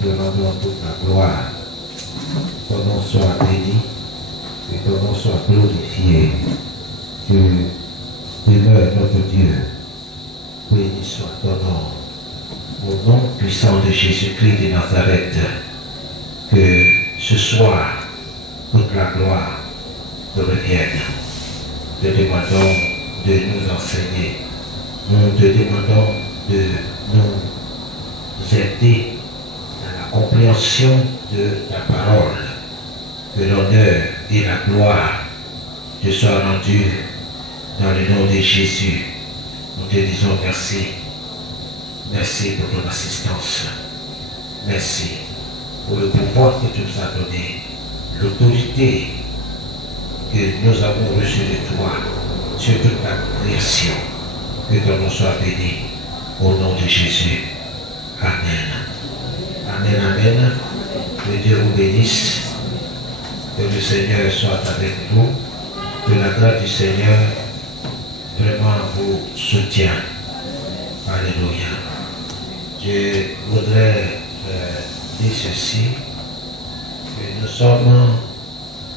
te rendons toute la gloire. Ton nom soit béni et ton nom soit glorifié. Que demeure notre Dieu. Béni soit ton nom. Au nom puissant de Jésus-Christ de Nazareth, que ce soir, toute la gloire te revienne. Te demandons de nous enseigner. Nous te demandons de nous aider dans la compréhension de ta parole. Que l'honneur et la gloire te soient rendus dans le nom de Jésus. Nous te disons merci. Merci pour ton assistance. Merci pour le pouvoir que tu nous as donné, l'autorité que nous avons reçue de toi sur toute la création. Que ton nom soit béni au nom de Jésus. Amen. Amen, amen. Que Dieu vous bénisse. Que le Seigneur soit avec vous. Que la grâce du Seigneur vraiment vous soutienne. Alléluia. Je voudrais dire ceci, que nous sommes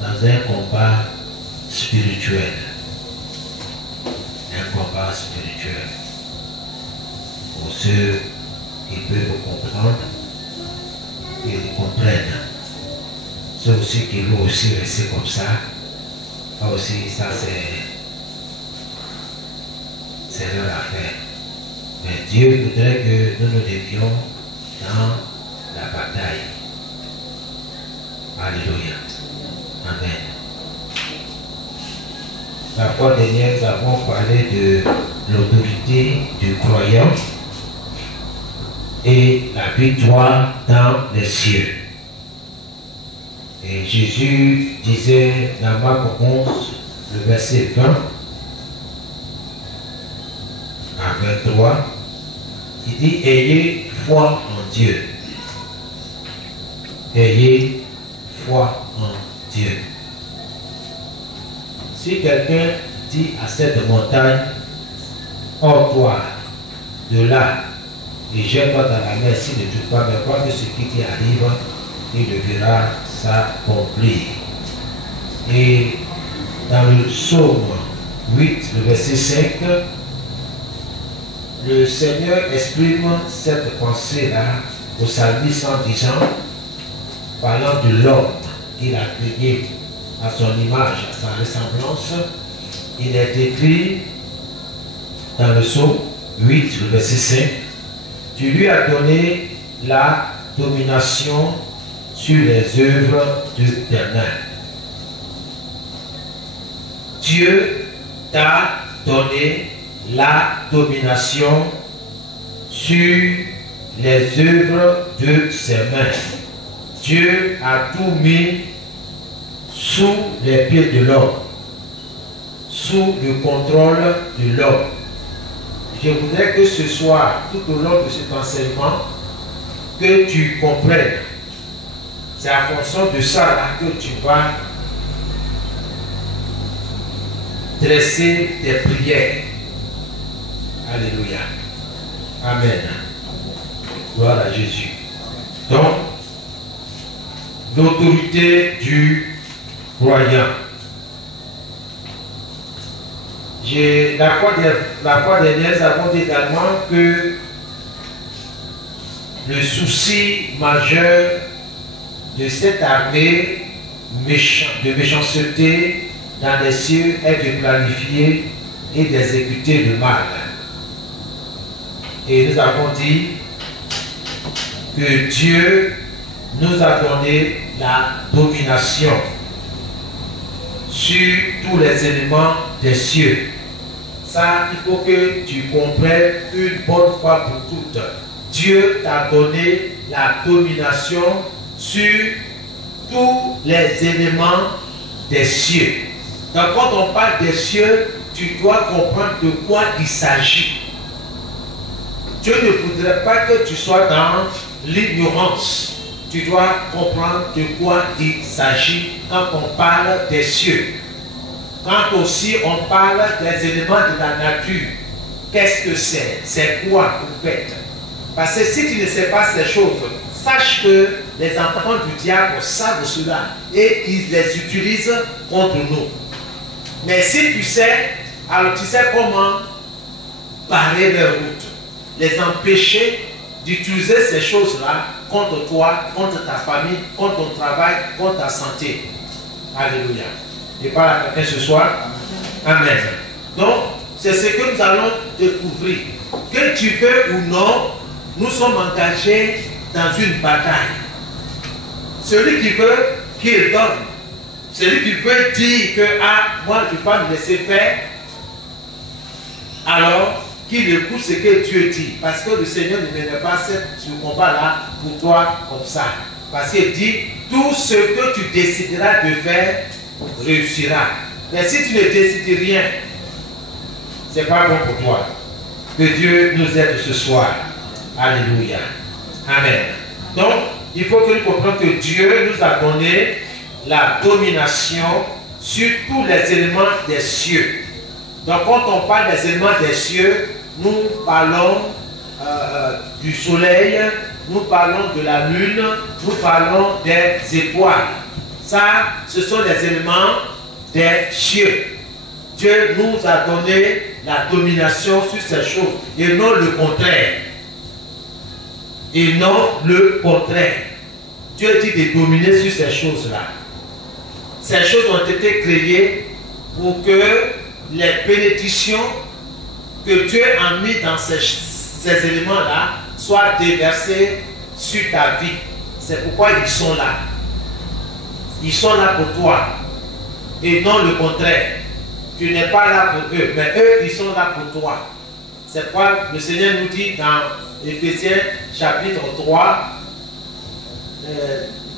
dans un combat spirituel. Un combat spirituel. Pour ceux qui peuvent comprendre, ils comprennent. Ceux aussi qui veulent aussi rester comme ça, aussi ça c'est leur affaire. Mais Dieu voudrait que nous nous levions dans la bataille. Alléluia. Amen. La fois dernière, nous avons parlé de l'autorité du croyant et la victoire dans les cieux. Et Jésus disait dans Marc 11, le verset 20 à 23, il dit, ayez foi en Dieu. Ayez foi en Dieu. Si quelqu'un dit à cette montagne, hors-toi de là et jette-toi dans la mer, s'il ne doute pas, mais crois que ce qui t'y arrive, il le verra s'accomplir. Et dans le psaume 8, le verset 5, le Seigneur exprime cette pensée-là au psalmiste en disant, parlant de l'homme qu'il a créé à son image, à sa ressemblance, il est écrit dans le psaume 8, le verset 5, tu lui as donné la domination sur les œuvres de tes mains. Dieu t'a donné la domination sur les œuvres de ses mains. Dieu a tout mis sous les pieds de l'homme, sous le contrôle de l'homme. Je voudrais que ce soir, tout au long de cet enseignement, que tu comprennes. C'est à fonction de ça là, que tu vas dresser tes prières. Alléluia. Amen. Gloire à Jésus. Donc, l'autorité du croyant. La fois dernière, nous avons dit également que le souci majeur de cette armée de méchanceté dans les cieux est de planifier et d'exécuter le mal. Et nous avons dit que Dieu nous a donné la domination sur tous les éléments des cieux. Ça, il faut que tu comprennes une bonne fois pour toutes. Dieu t'a donné la domination sur tous les éléments des cieux. Donc quand on parle des cieux, tu dois comprendre de quoi il s'agit. Dieu ne voudrait pas que tu sois dans l'ignorance. Tu dois comprendre de quoi il s'agit quand on parle des cieux. Quand aussi on parle des éléments de la nature, qu'est-ce que c'est? C'est quoi au fait? Parce que si tu ne sais pas ces choses, sache que les enfants du diable savent cela et ils les utilisent contre nous. Mais si tu sais, alors tu sais comment barrer leur route, les empêcher d'utiliser ces choses-là contre toi, contre ta famille, contre ton travail, contre ta santé. Alléluia. Et par la quelqu'un ce soir. Amen. Donc, c'est ce que nous allons découvrir. Que tu veux ou non, nous sommes engagés dans une bataille. Celui qui veut, qu'il donne. Celui qui veut dire que moi je ne vais pas me laisser faire, alors qu'il écoute ce que Dieu dit. Parce que le Seigneur ne mène pas ce combat-là pour toi comme ça. Parce qu'il dit, tout ce que tu décideras de faire réussira. Mais si tu ne décides rien, ce n'est pas bon pour toi. Que Dieu nous aide ce soir. Alléluia. Amen. Donc, il faut que nous comprenions que Dieu nous a donné la domination sur tous les éléments des cieux. Donc, quand on parle des éléments des cieux, nous parlons du soleil, nous parlons de la lune, nous parlons des étoiles. Ça, ce sont les éléments des cieux. Dieu nous a donné la domination sur ces choses et non le contraire. Et non le contraire. Dieu dit de dominer sur ces choses-là. Ces choses ont été créées pour que les bénédictions que Dieu a mis dans ces éléments-là soient déversées sur ta vie. C'est pourquoi ils sont là. Ils sont là pour toi. Et non le contraire. Tu n'es pas là pour eux, mais eux, ils sont là pour toi. C'est pourquoi le Seigneur nous dit dans Éphésiens chapitre 3,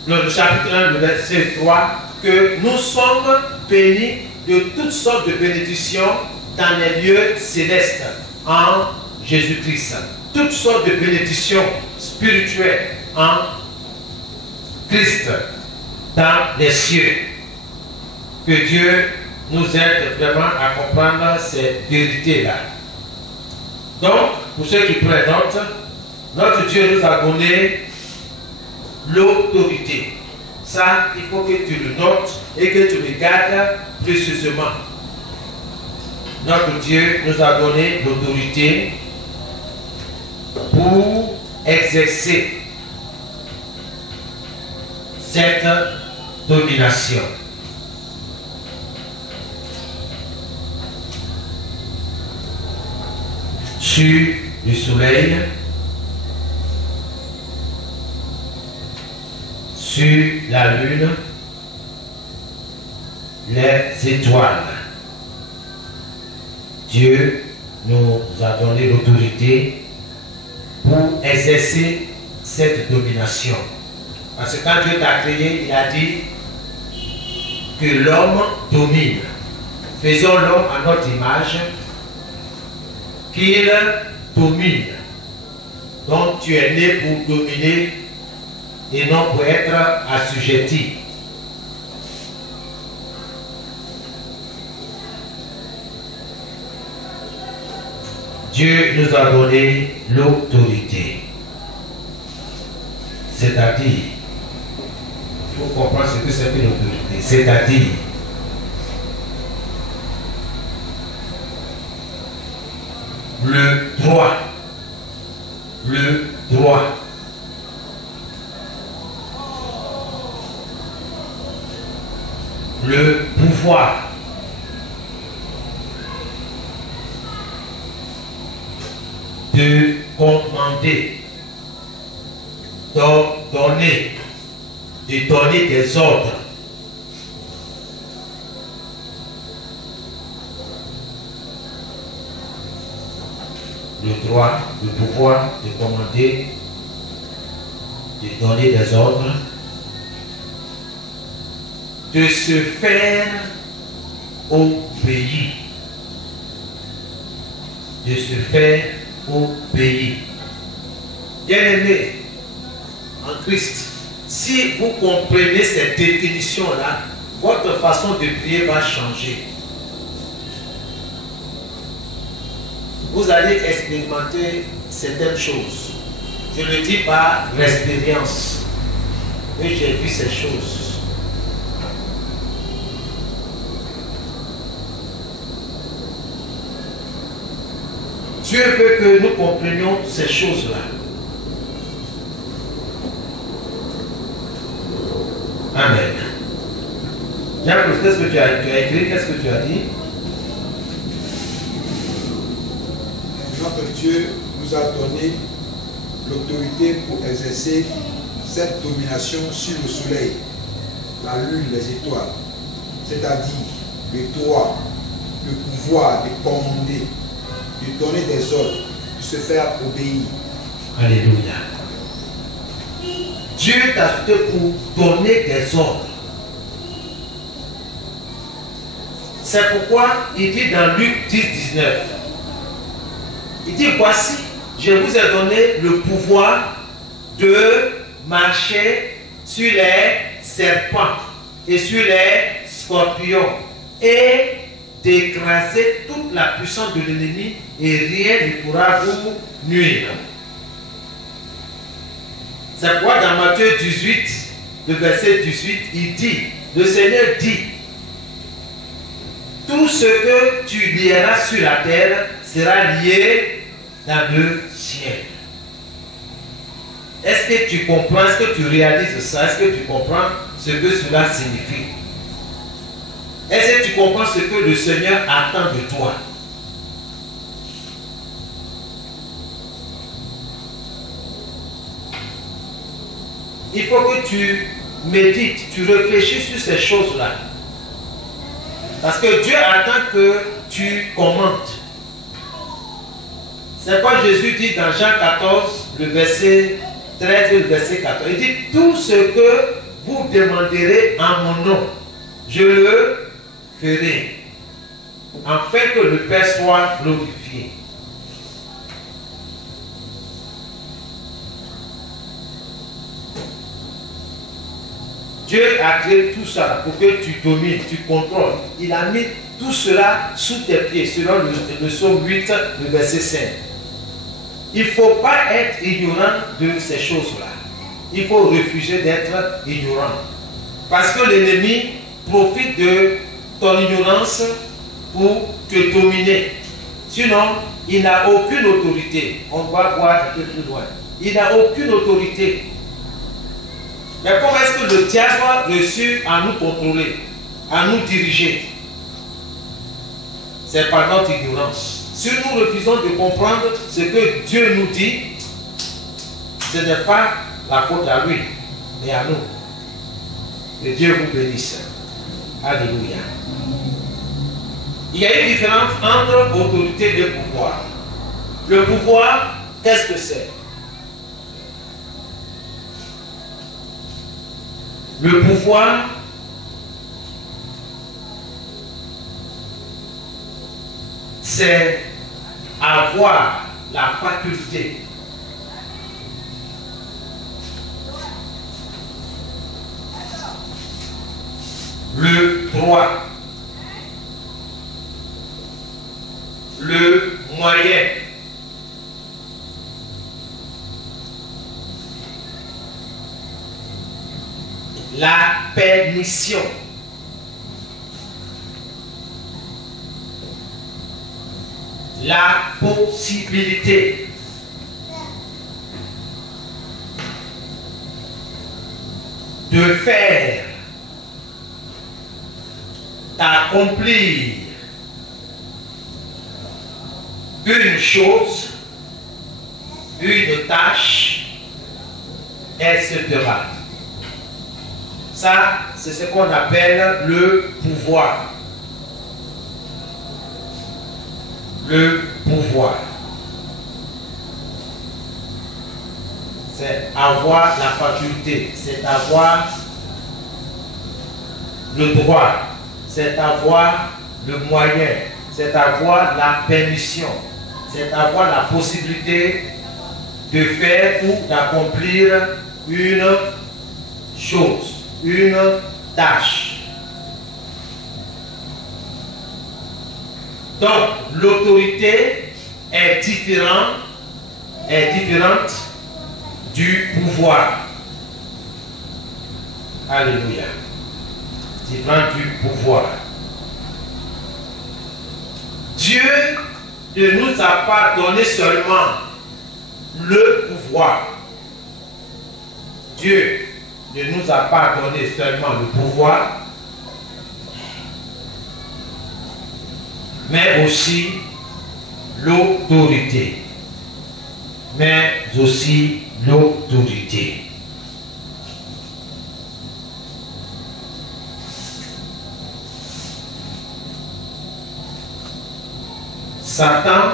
le chapitre 1, le verset 3, que nous sommes bénis de toutes sortes de bénédictions dans les lieux célestes en Jésus-Christ. Toutes sortes de bénédictions spirituelles en Christ dans les cieux. Que Dieu nous aide vraiment à comprendre ces vérités-là. Donc, pour ceux qui prennent note, notre Dieu nous a donné l'autorité. Ça, il faut que tu le notes et que tu le gardes précieusement. Notre Dieu nous a donné l'autorité pour exercer cette domination. Sur le soleil, sur la lune, les étoiles. Dieu nous a donné l'autorité pour exercer cette domination. Parce que quand Dieu t'a créé, il a dit que l'homme domine. Faisons l'homme à notre image, qu'il domine. Donc tu es né pour dominer et non pour être assujetti. Dieu nous a donné l'autorité. C'est-à-dire, il faut comprendre ce que c'est que l'autorité. C'est-à-dire, le droit, le pouvoir, de commander, d'ordonner, de donner des ordres. Le droit, le pouvoir de commander, de donner des ordres, de se faire obéir, de se faire obéir. Bien-aimés en Christ, si vous comprenez cette définition-là, votre façon de prier va changer. Vous allez expérimenter certaines choses. Je le dis par l'expérience. Et j'ai vu ces choses. Dieu veut que nous comprenions ces choses-là. Amen. Jacques, qu'est-ce que tu as écrit? Qu'est-ce que tu as dit? Notre Dieu nous a donné l'autorité pour exercer cette domination sur le soleil, la lune, les étoiles, c'est-à-dire le droit, le pouvoir de commander, de donner des ordres, de se faire obéir. Alléluia. Dieu t'a fait pour donner des ordres. C'est pourquoi il dit dans Luc 10, 19, il dit, voici, je vous ai donné le pouvoir de marcher sur les serpents et sur les scorpions et d'écraser toute la puissance de l'ennemi et rien ne pourra vous nuire. C'est pourquoi dans Matthieu 18, le verset 18, il dit, le Seigneur dit, tout ce que tu lieras sur la terre sera lié dans le ciel. Est-ce que tu comprends, est-ce que tu réalises ça? Est-ce que tu comprends ce que cela signifie? Est-ce que tu comprends ce que le Seigneur attend de toi? Il faut que tu médites, tu réfléchis sur ces choses-là. Parce que Dieu attend que tu commandes. C'est quoi Jésus dit dans Jean 14, le verset 13 et le verset 14. Il dit, tout ce que vous demanderez en mon nom, je le ferai, afin que le Père soit glorifié. Dieu a créé tout ça pour que tu domines, tu contrôles. Il a mis tout cela sous tes pieds, selon le psaume 8, le verset 5. Il ne faut pas être ignorant de ces choses-là. Il faut refuser d'être ignorant. Parce que l'ennemi profite de ton ignorance pour te dominer. Sinon, il n'a aucune autorité. On va voir un peu plus loin. Il n'a aucune autorité. Mais comment est-ce que le diable a reçu à nous contrôler, à nous diriger? C'est par notre ignorance. Si nous refusons de comprendre ce que Dieu nous dit, ce n'est pas la faute à lui, mais à nous. Que Dieu vous bénisse. Alléluia. Il y a une différence entre autorité et pouvoir. Le pouvoir, qu'est-ce que c'est? Le pouvoir, c'est avoir la faculté le droit, le moyen, la permission, la possibilité, de faire, d'accomplir une chose, une tâche, etc. Ça, c'est ce qu'on appelle le pouvoir. Le pouvoir. C'est avoir la faculté, c'est avoir le droit, c'est avoir le moyen, c'est avoir la permission, c'est avoir la possibilité de faire ou d'accomplir une chose, une tâche. Donc, l'autorité est différente du pouvoir. Alléluia. Tu prends du pouvoir. Dieu ne nous a pas donné seulement le pouvoir. Dieu ne nous a pas donné seulement le pouvoir, mais aussi l'autorité. Mais aussi l'autorité. Satan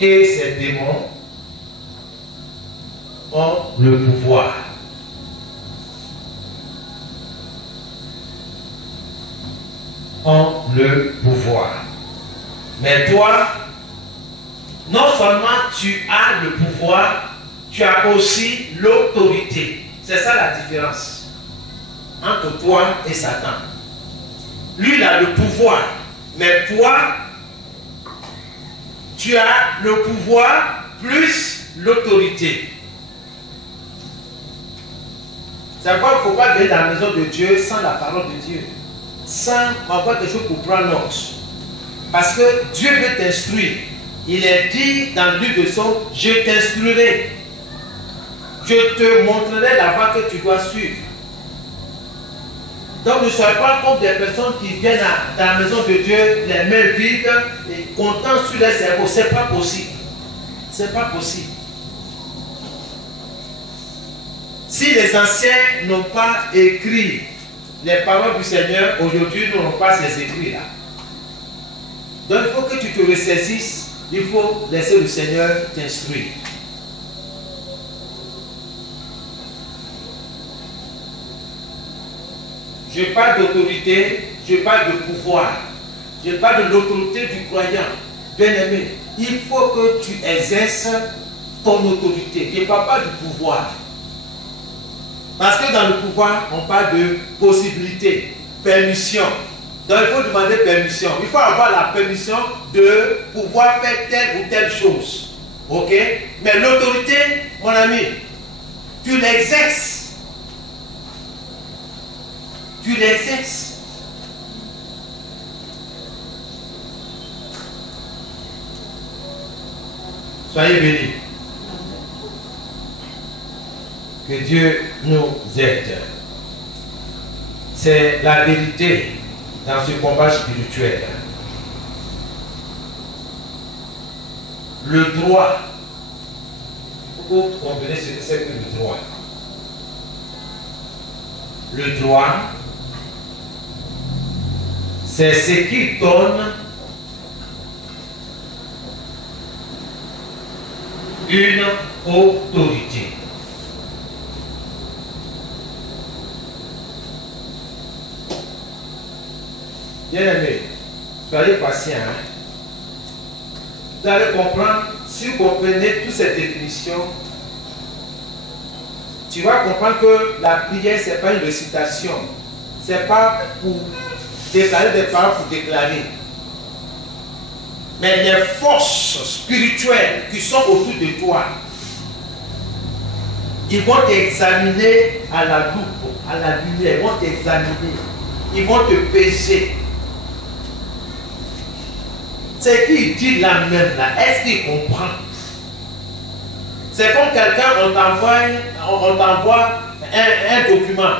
et ses démons ont le pouvoir. Ont le pouvoir. Mais toi, non seulement tu as le pouvoir, tu as aussi l'autorité. C'est ça la différence entre toi et Satan. Lui, il a le pouvoir, mais toi, tu as le pouvoir plus l'autorité. C'est pourquoi il ne faut pas venir dans la maison de Dieu sans la parole de Dieu, sans avoir quelque chose pour prendre note. Parce que Dieu veut t'instruire. Il est dit dans le livre de Psaume, je t'instruirai. Je te montrerai la voie que tu dois suivre. Donc ne soyez pas comme des personnes qui viennent dans la maison de Dieu, les mains vides, et comptant sur les cerveaux. Ce n'est pas possible. Ce n'est pas possible. Si les anciens n'ont pas écrit les paroles du Seigneur, aujourd'hui nous n'avons pas ces écrits-là. Donc il faut que tu te ressaisisses, il faut laisser le Seigneur t'instruire. Je parle d'autorité, je parle de pouvoir, je parle de l'autorité du croyant. Bien-aimé, il faut que tu exerces ton autorité. Je ne parle pas du pouvoir. Parce que dans le pouvoir, on parle de possibilité, permission. Donc il faut demander permission. Il faut avoir la permission de pouvoir faire telle ou telle chose. Ok? Mais l'autorité, mon ami, tu l'exerces. Tu l'exerces. Soyez bénis. Que Dieu nous aide. C'est la vérité dans ce combat spirituel. Le droit. Vous comprenez ce que c'est que le droit. Le droit, c'est ce qui donne une autorité. Bien-aimés, soyez patients. Vous allez comprendre, si vous comprenez toutes ces définitions, tu vas comprendre que la prière, ce n'est pas une récitation. Ce n'est pas pour déclarer des paroles pour déclarer. Mais les forces spirituelles qui sont autour de toi, ils vont t'examiner à la loupe, à la lumière, ils vont t'examiner, ils vont te peser. C'est qui dit là même là, est-ce qu'il comprend? C'est comme quelqu'un, on t'envoie un document.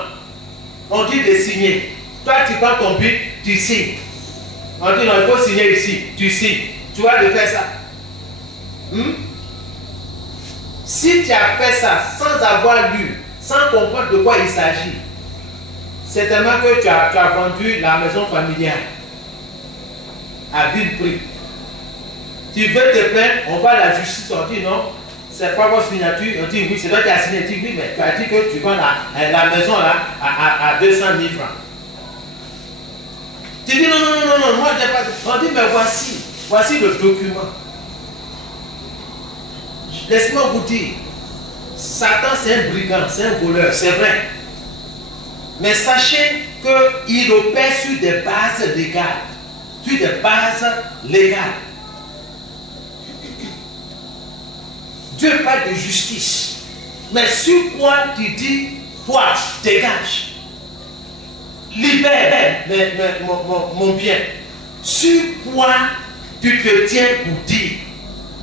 On dit de signer. Toi, tu prends ton but, tu signes. On dit non, il faut signer ici, tu signes. Tu vas le faire ça. Si tu as fait ça sans avoir lu, sans comprendre de quoi il s'agit, c'est tellement que tu as vendu la maison familiale à vil prix. Tu veux te plaindre, on va à la justice, on dit non, c'est pas votre signature, on dit oui, c'est toi qui as signé, on dit oui, mais tu as dit que tu vends la maison là à 200 000 francs. Tu dis non, moi je n'ai pas. On dit mais voici le document. Laissez-moi vous dire, Satan c'est un brigand, c'est un voleur, c'est vrai. Mais sachez qu'il opère sur des bases légales. Sur des bases légales. Dieu parle de justice. Mais sur quoi tu dis, toi, dégage, libère mon bien. Sur quoi tu te tiens pour dire?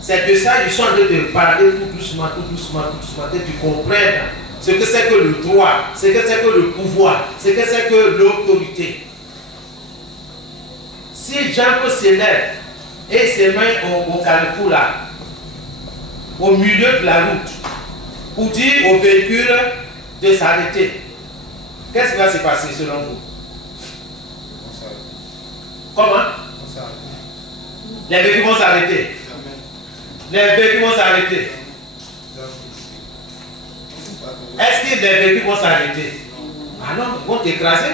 C'est de ça, ils sont en train de parler tout doucement, que tu comprennes ce que c'est que le droit, ce que c'est que le pouvoir, ce que c'est que l'autorité. Si Jean se lève et se met au carrefour là, au milieu de la route, pour dire au véhicule de s'arrêter, qu'est-ce qui va se passer selon vous? Comment? Les véhicules vont s'arrêter. Les véhicules vont s'arrêter. Est-ce que les véhicules vont s'arrêter? Ah non, ils vont t'écraser.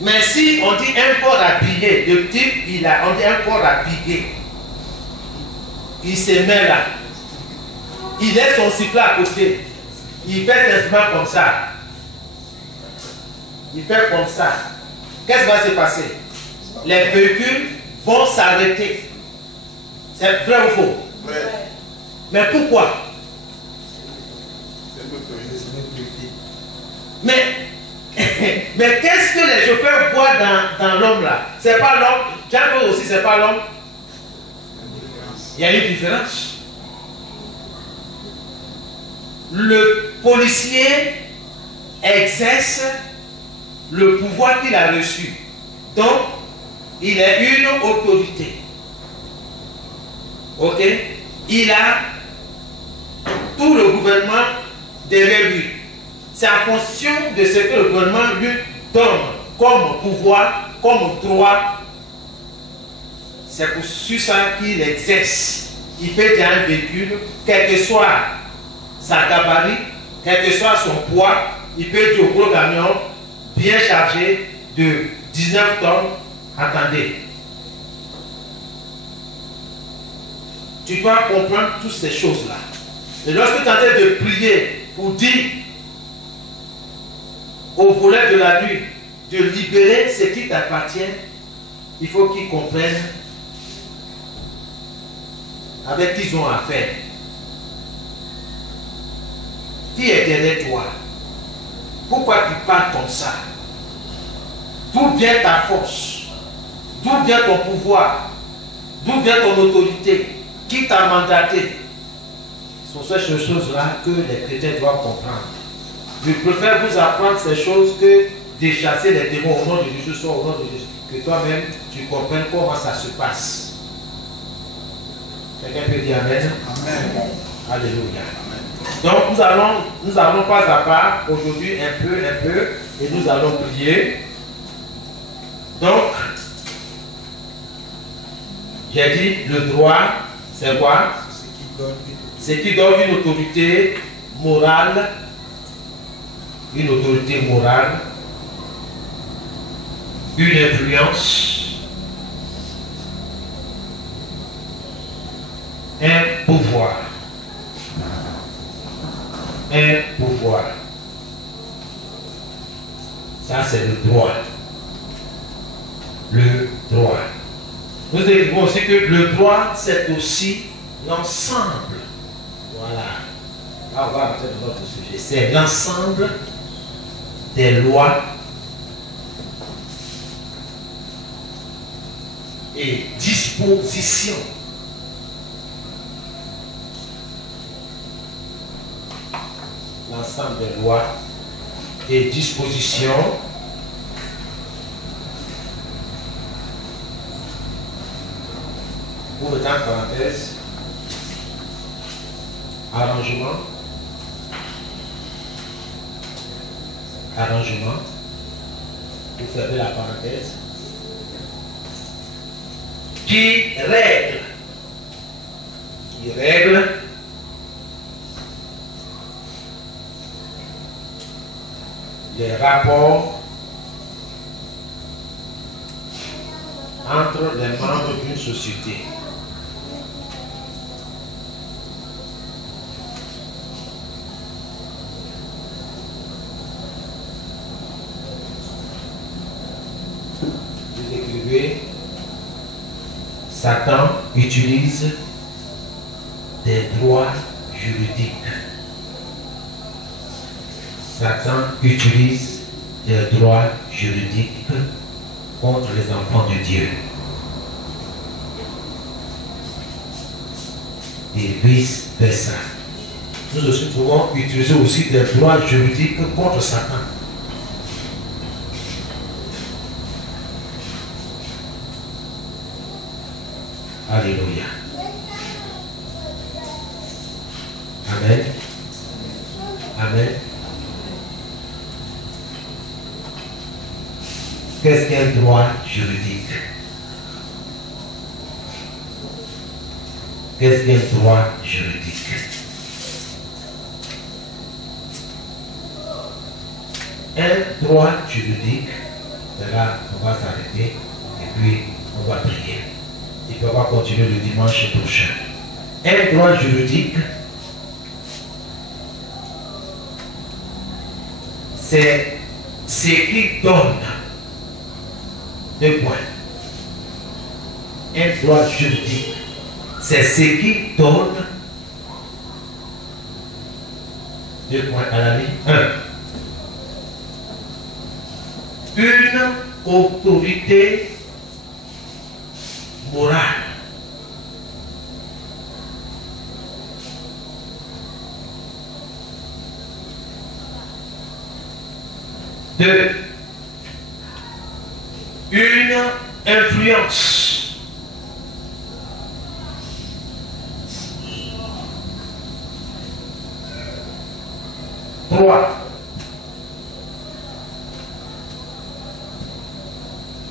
Mais si on dit un corps habillé, de type, on dit un corps habillé, il se met là, il laisse son sifflet à côté, il fait simplement comme ça. Il fait comme ça. Qu'est-ce qui va se passer? Les véhicules vont s'arrêter. C'est vrai ou faux? Vrai. Mais pourquoi? Mais qu'est-ce que les chauffeurs voient dans l'homme là? C'est pas l'homme. Jean aussi, c'est pas l'homme. Il y a une différence. Le policier exerce le pouvoir qu'il a reçu. Donc, il a une autorité. Ok? Il a tout le gouvernement derrière lui. C'est en fonction de ce que le gouvernement lui donne comme pouvoir, comme droit. C'est pour ça qu'il exerce. Il peut dire un véhicule, quel que soit sa gabarit, quel que soit son poids, il peut dire au gros camion bien chargé de 19 tonnes, attendez. Tu dois comprendre toutes ces choses-là. Et lorsque tu es en train de prier pour dire au volet de la nuit de libérer ce qui t'appartient, il faut qu'ils comprennent avec qui ils ont affaire. Qui est derrière toi? Pourquoi tu parles comme ça? D'où vient ta force? D'où vient ton pouvoir? D'où vient ton autorité? Qui t'a mandaté? Ce sont ces choses-là que les chrétiens doivent comprendre. Je préfère vous apprendre ces choses que de chasser les démons au nom de Jésus, soit au nom de Jésus. Que toi-même, tu comprennes comment ça se passe. Quelqu'un peut dire Amen? Amen. Alléluia. Donc nous allons pas à pas aujourd'hui un peu, et nous allons prier. Donc, j'ai dit le droit, c'est quoi? C'est qui donne une autorité morale, une influence, un pouvoir. Ça, c'est le droit. Le droit. Nous écrivons aussi que le droit, c'est aussi l'ensemble. Voilà. Là, on va rentrer dans notre sujet. C'est l'ensemble des lois et dispositions. L'ensemble des lois et dispositions pour mettre en parenthèse arrangement, vous fermez la parenthèse, qui règle les rapports entre les membres d'une société. Vous écrivez, Satan utilise des droits juridiques. Satan utilise des droits juridiques contre les enfants de Dieu. Et vice versa. Nous aussi pouvons utiliser aussi des droits juridiques contre Satan. Alléluia. Amen. Amen. Qu'est-ce qu'un droit juridique? Qu'est-ce qu'un droit juridique? Un droit juridique, c'est là on va s'arrêter et puis on va prier. Et puis on va continuer le dimanche prochain. Un droit juridique, c'est ce qui donne deux points. Un droit juridique, c'est ce qui donne deux points à la ligne. 1. Une autorité morale. Deux, une influence. Trois,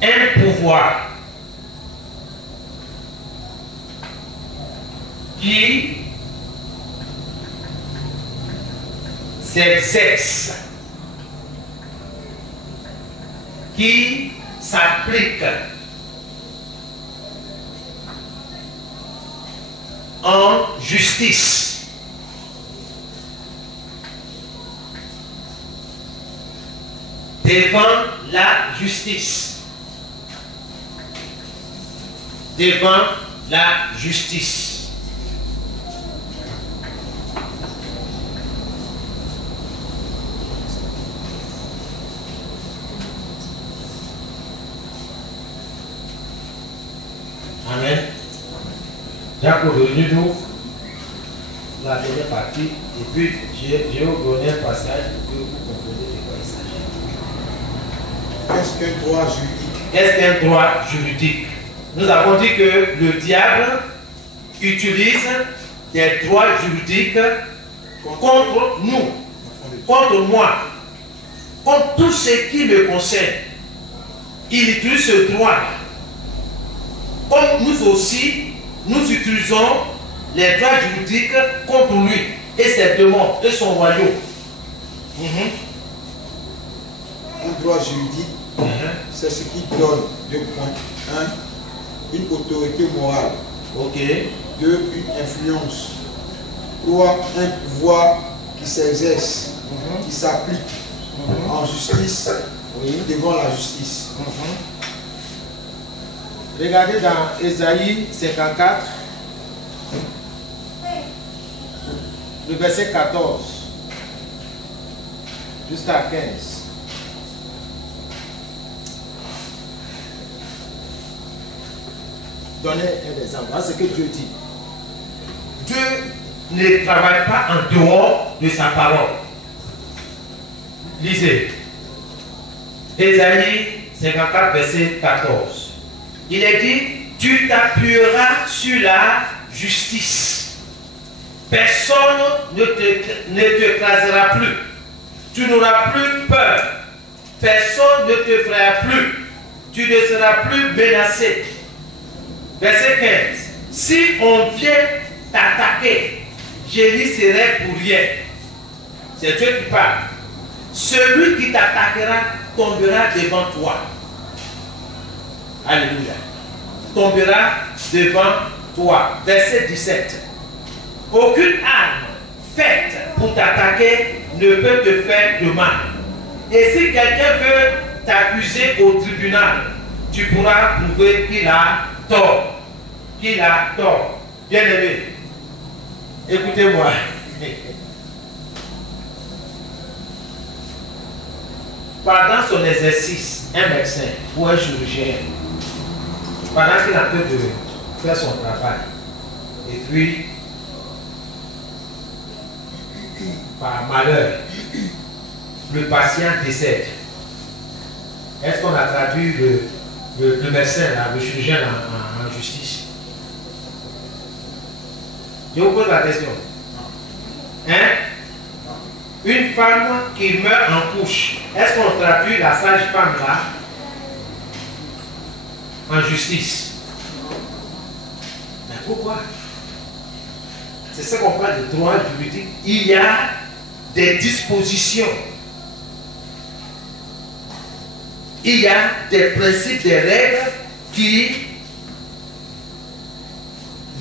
un pouvoir qui s'exerce, qui s'applique en justice. Devant la justice. Devant la justice. Amen. Jacques revenu nous la dernière partie et puis j'ai vous donné un passage que vous comprenez de quoi il s'agit. Qu'est-ce qu'un droit juridique? Qu'est-ce qu'un droit juridique? Nous avons dit que le diable utilise des droits juridiques contre nous, contre moi, contre tout ce qui me concerne. Il utilise ce droit. Comme nous aussi, nous utilisons les droits juridiques contre lui et ses demandes et son royaume. Un droit juridique, c'est ce qui donne deux points. 1. Une autorité morale. Ok. 2. Une influence. 3. Un pouvoir qui s'exerce, qui s'applique en justice, devant la justice. Regardez dans Ésaïe 54, le verset 14 jusqu'à 15. Donnez un exemple. Voilà ce que Dieu dit. Dieu ne travaille pas en dehors de sa parole. Lisez. Ésaïe 54, verset 14. Il est dit, tu t'appuieras sur la justice. Personne ne t'écrasera plus. Tu n'auras plus peur. Personne ne te fera plus. Tu ne seras plus menacé. Verset 15. Si on vient t'attaquer, je n'y serai pour rien. C'est Dieu qui parle. Celui qui t'attaquera tombera devant toi. Alléluia. Tombera devant toi. Verset 17. Aucune arme faite pour t'attaquer ne peut te faire de mal. Et si quelqu'un veut t'accuser au tribunal, tu pourras prouver qu'il a tort. Qu'il a tort. Bien-aimé, Écoutez-moi. Pendant son exercice, un médecin ou un chirurgien, pendant qu'il est en train de faire son travail, et puis, par malheur, le patient décède. Est-ce qu'on a traduit le médecin, là, le chirurgien en justice? Je vous pose la question. Hein? Une femme qui meurt en couche, est-ce qu'on traduit la sage-femme là en justice? Mais pourquoi? C'est ça qu'on parle de droit juridique. Il y a des dispositions. Il y a des principes, des règles qui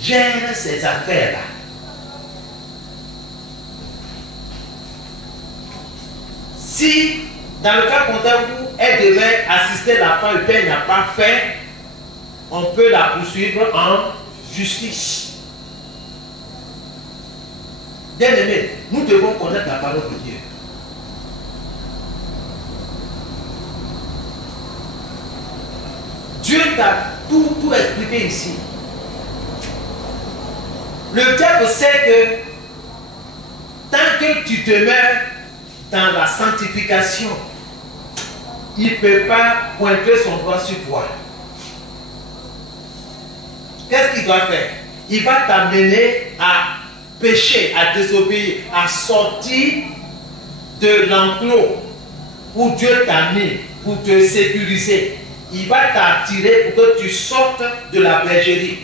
gèrent ces affaires-là. Si, dans le cas contraire où elle devait assister la femme et qu'elle n'a pas fait, on peut la poursuivre en justice. Bien aimé, nous devons connaître la parole de Dieu. Dieu t'a tout expliqué ici. Le diable sait que tant que tu demeures dans la sanctification, il ne peut pas pointer son doigt sur toi. Qu'est-ce qu'il doit faire? Il va t'amener à pécher, à désobéir, à sortir de l'enclos où Dieu t'a mis pour te sécuriser. Il va t'attirer pour que tu sortes de la bergerie.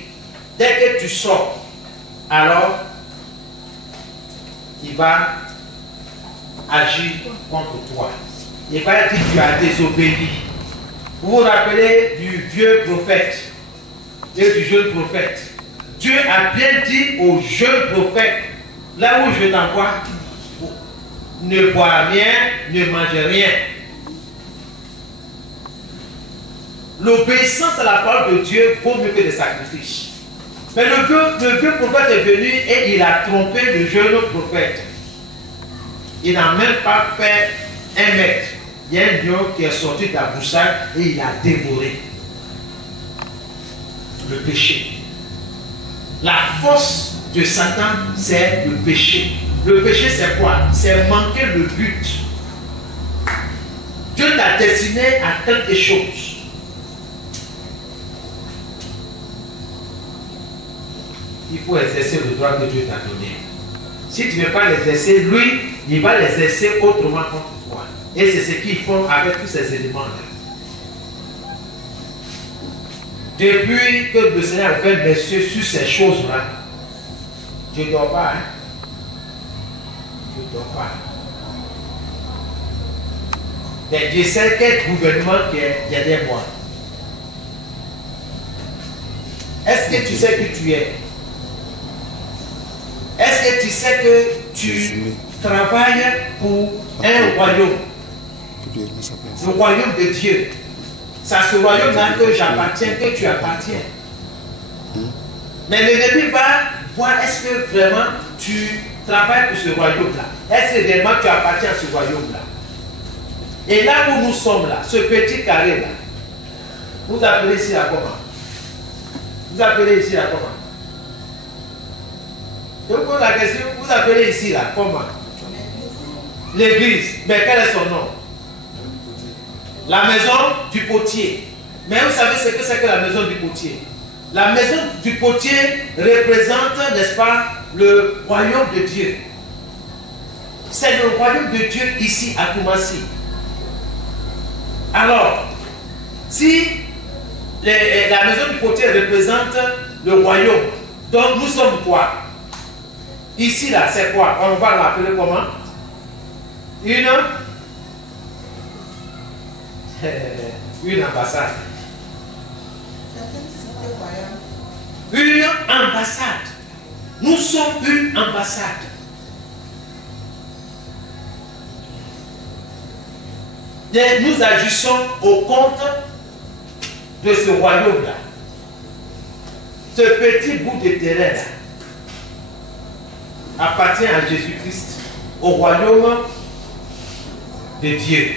Dès que tu sors, alors il va agir contre toi. Il va dire que tu as désobéi. Vous vous rappelez du vieux prophète et du jeune prophète. Dieu a bien dit au jeune prophète, là où je t'envoie, ne bois rien, ne mange rien. L'obéissance à la parole de Dieu vaut mieux que les sacrifices. Mais le vieux prophète est venu et il a trompé le jeune prophète. Il n'a même pas fait 1 mètre. Il y a un lion qui est sorti de la broussaille et il a dévoré le péché. La force de Satan, c'est le péché. Le péché, c'est quoi? C'est manquer le but. Dieu t'a destiné à quelque chose. Il faut exercer le droit que Dieu t'a donné. Si tu ne veux pas l'exercer, lui, il va l'exercer autrement contre toi. Et c'est ce qu'ils font avec tous ces éléments-là. Depuis que le Seigneur a fait mes cieux sur ces choses-là, je ne dors pas. Je ne dors pas. Mais je sais quel gouvernement qui est derrière moi. Est-ce que tu sais qui tu es? Est-ce que tu sais que tu travailles pour un royaume? Le royaume de Dieu. C'est à ce royaume-là que j'appartiens, que tu appartiens. Mais l'ennemi va voir est-ce que vraiment tu travailles pour ce royaume-là. Est-ce que vraiment tu appartiens à ce royaume-là? Et là où nous sommes là, ce petit carré-là, vous appelez ici là comment? Vous appelez ici là comment? Je vous pose la question, vous appelez ici là comment? L'église. Mais quel est son nom? La maison du potier. Mais vous savez ce que c'est que la maison du potier? La maison du potier représente, n'est-ce pas, le royaume de Dieu. C'est le royaume de Dieu ici à Koumassi. Alors, si la maison du potier représente le royaume, donc nous sommes quoi? Ici là, c'est quoi? On va l'appeler comment? Une ambassade. Une ambassade. Nous sommes une ambassade. Et nous agissons au compte de ce royaume-là. Ce petit bout de terrain-là. appartient à Jésus-Christ, au royaume de Dieu.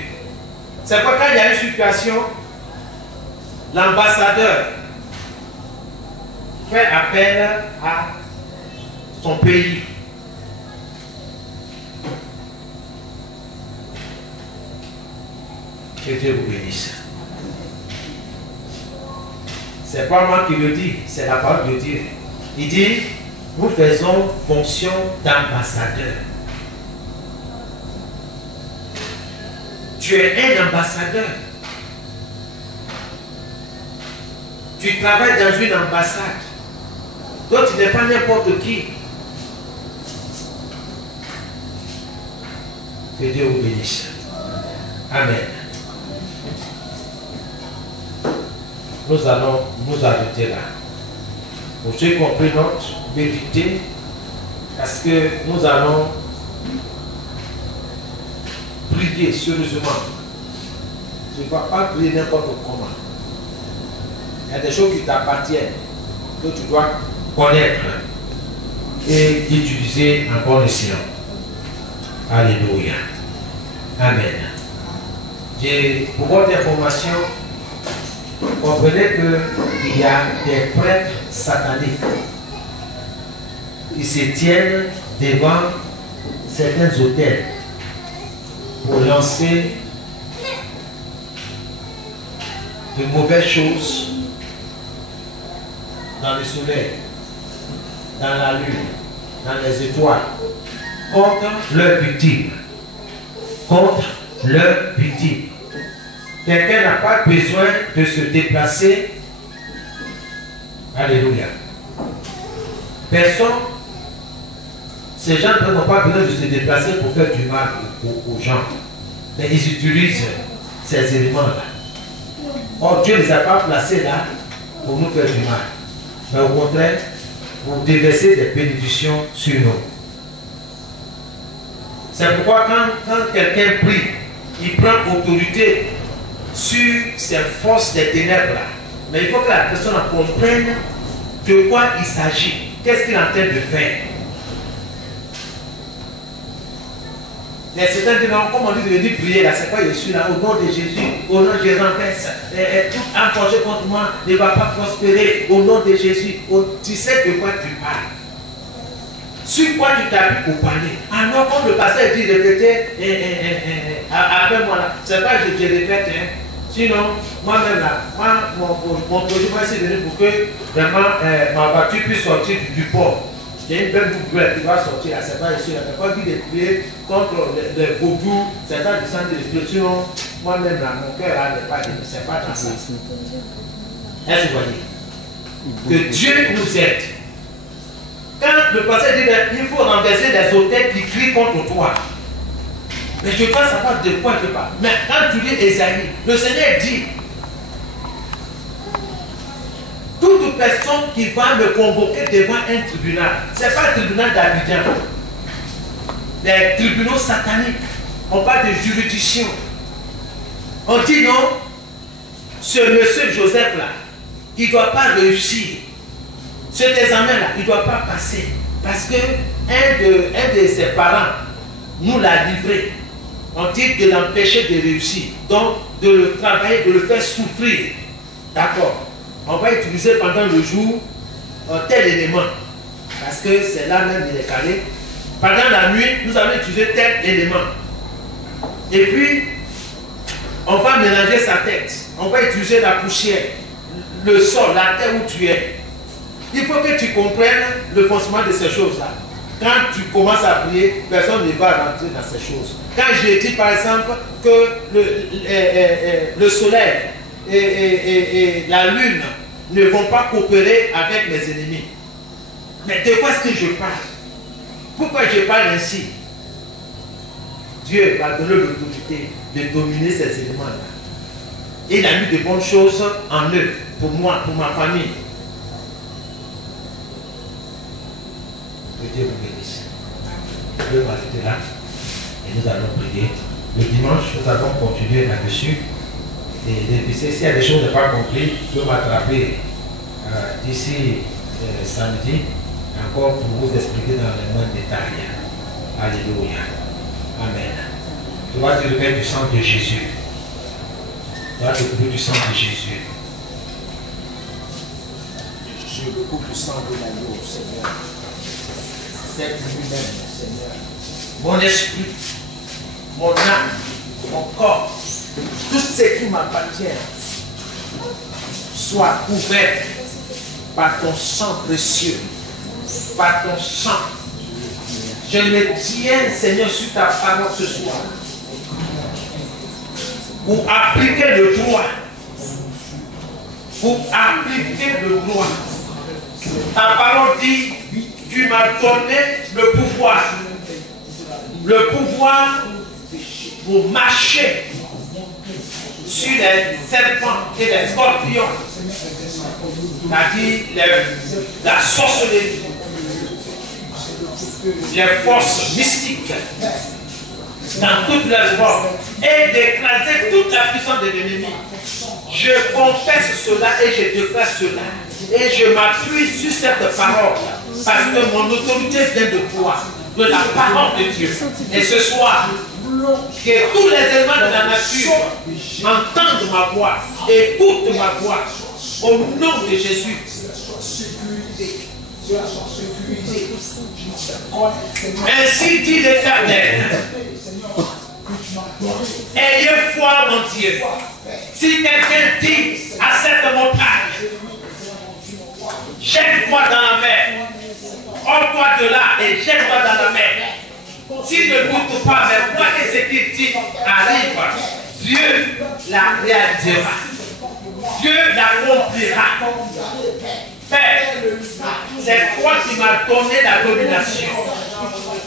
C'est pourquoi quand il y a une situation, l'ambassadeur fait appel à son pays. Que Dieu vous bénisse. C'est pas moi qui le dis, c'est la parole de Dieu. Il dit, nous faisons fonction d'ambassadeur. Tu es un ambassadeur. Tu travailles dans une ambassade. Donc tu n'es pas n'importe qui. Que Dieu vous bénisse. Amen. Nous allons nous arrêter là. Pour ceux qui ont pris note, méditez, parce que nous allons prier sérieusement. Tu ne vas pas prier n'importe comment. Il y a des choses qui t'appartiennent, que tu dois connaître et utiliser en bon escient. Alléluia. Amen. Pour votre information, comprenez qu'il y a des prêtres sataniques qui se tiennent devant certains autels pour lancer de mauvaises choses dans le soleil, dans la lune, dans les étoiles, contre leurs victimes. Contre leurs victimes. Quelqu'un n'a pas besoin de se déplacer. Alléluia. Personne, ces gens n'ont pas besoin de se déplacer pour faire du mal aux gens. Mais ils utilisent ces éléments-là. Or, Dieu ne les a pas placés là pour nous faire du mal. Mais au contraire, pour déverser des bénédictions sur nous. C'est pourquoi quand quelqu'un prie, il prend autorité sur ces forces des ténèbres là. Mais il faut que la personne comprenne de quoi il s'agit. Qu'est-ce qu'il est en train de faire. Mais certains disent non, comme on dit de venir prier là, c'est quoi je suis là, au nom de Jésus, au nom de Jésus renverse, tout un projet contre moi ne va pas prospérer, au nom de Jésus. Tu sais de quoi tu parles. Sur quoi tu t'appuies pour parler. Alors quand le pasteur dit répéter, après moi là, c'est pas que je répète, hein. Sinon, moi-même là, mon projet va essayer de venir pour que vraiment ma voiture puisse sortir du port. J'ai une belle boucle qui va sortir là, c'est pas ici, là, c'est pas dit de prier contre les vaudous, c'est pas du sang de l'esprit. Sinon, moi-même là, mon cœur là n'est pas de, c'est pas dans ça. Est-ce que vous voyez? Que Dieu nous aide. Quand le pasteur dit qu'il faut renverser des autels qui crient contre toi. Mais je dois savoir de quoi je parle. Mais quand tu lis Ésaïe, le Seigneur dit, toute personne qui va me convoquer devant un tribunal, ce n'est pas un tribunal d'Abidjan, des tribunaux sataniques, on parle de juridiction. On dit non, ce monsieur Joseph là, il ne doit pas réussir. Cet examen là, il ne doit pas passer. Parce que un de ses parents nous l'a livré. On dit de l'empêcher de réussir. Donc, de le travailler, de le faire souffrir. D'accord. On va utiliser pendant le jour tel élément. Parce que c'est là même il est calé. Pendant la nuit, nous allons utiliser tel élément. Et puis, on va mélanger sa tête. On va utiliser la poussière, le sol, la terre où tu es. Il faut que tu comprennes le fonctionnement de ces choses-là. Quand tu commences à prier, personne ne va rentrer dans ces choses. Quand j'ai dit par exemple que le soleil et la lune ne vont pas coopérer avec mes ennemis. Mais de quoi est-ce que je parle? Pourquoi je parle ainsi? Dieu m'a donné l'autorité de dominer ces éléments-là. Il a mis de bonnes choses en eux, pour moi, pour ma famille. Que Dieu vous bénisse. Dieu va rester là et nous allons prier. Le dimanche, nous allons continuer là-dessus. Et s'il y a des choses que je n'ai pas compris, je peux m'attraper d'ici samedi encore pour vous expliquer dans le même détail. Alléluia. Amen. Tu vas te lever du sang de Jésus. Tu vas te lever du sang de Jésus. Je recouvre le sang de l'agneau, Seigneur. C'est lui-même, Seigneur. Mon esprit, mon âme, mon corps, tout ce qui m'appartient, soit couvert par ton sang précieux, par ton sang. Je me tiens, Seigneur, sur ta parole ce soir, pour appliquer le droit, pour appliquer le droit. Ta parole dit, tu m'as donné le pouvoir pour marcher sur les serpents et les scorpions, c'est-à-dire la sorcellerie, les forces mystiques dans toutes leurs formes et d'écraser toute la puissance de l'ennemi. Je confesse cela et je déclare cela. Et je m'appuie sur cette parole parce que mon autorité vient de toi, de la parole de Dieu. Et ce soir, que tous les éléments de la nature entendent ma voix, écoutent ma voix, au nom de Jésus. Ainsi dit l'Éternel, ayez foi, mon Dieu. Si quelqu'un dit à cette montagne, jette-toi dans la mer, hors-toi de là et jette-toi dans la mer. S'il ne doute pas, mais quoi que ce qu'il dit arrive, Dieu la réalisera. Dieu l'accomplira. Père, c'est toi qui m'as donné la domination.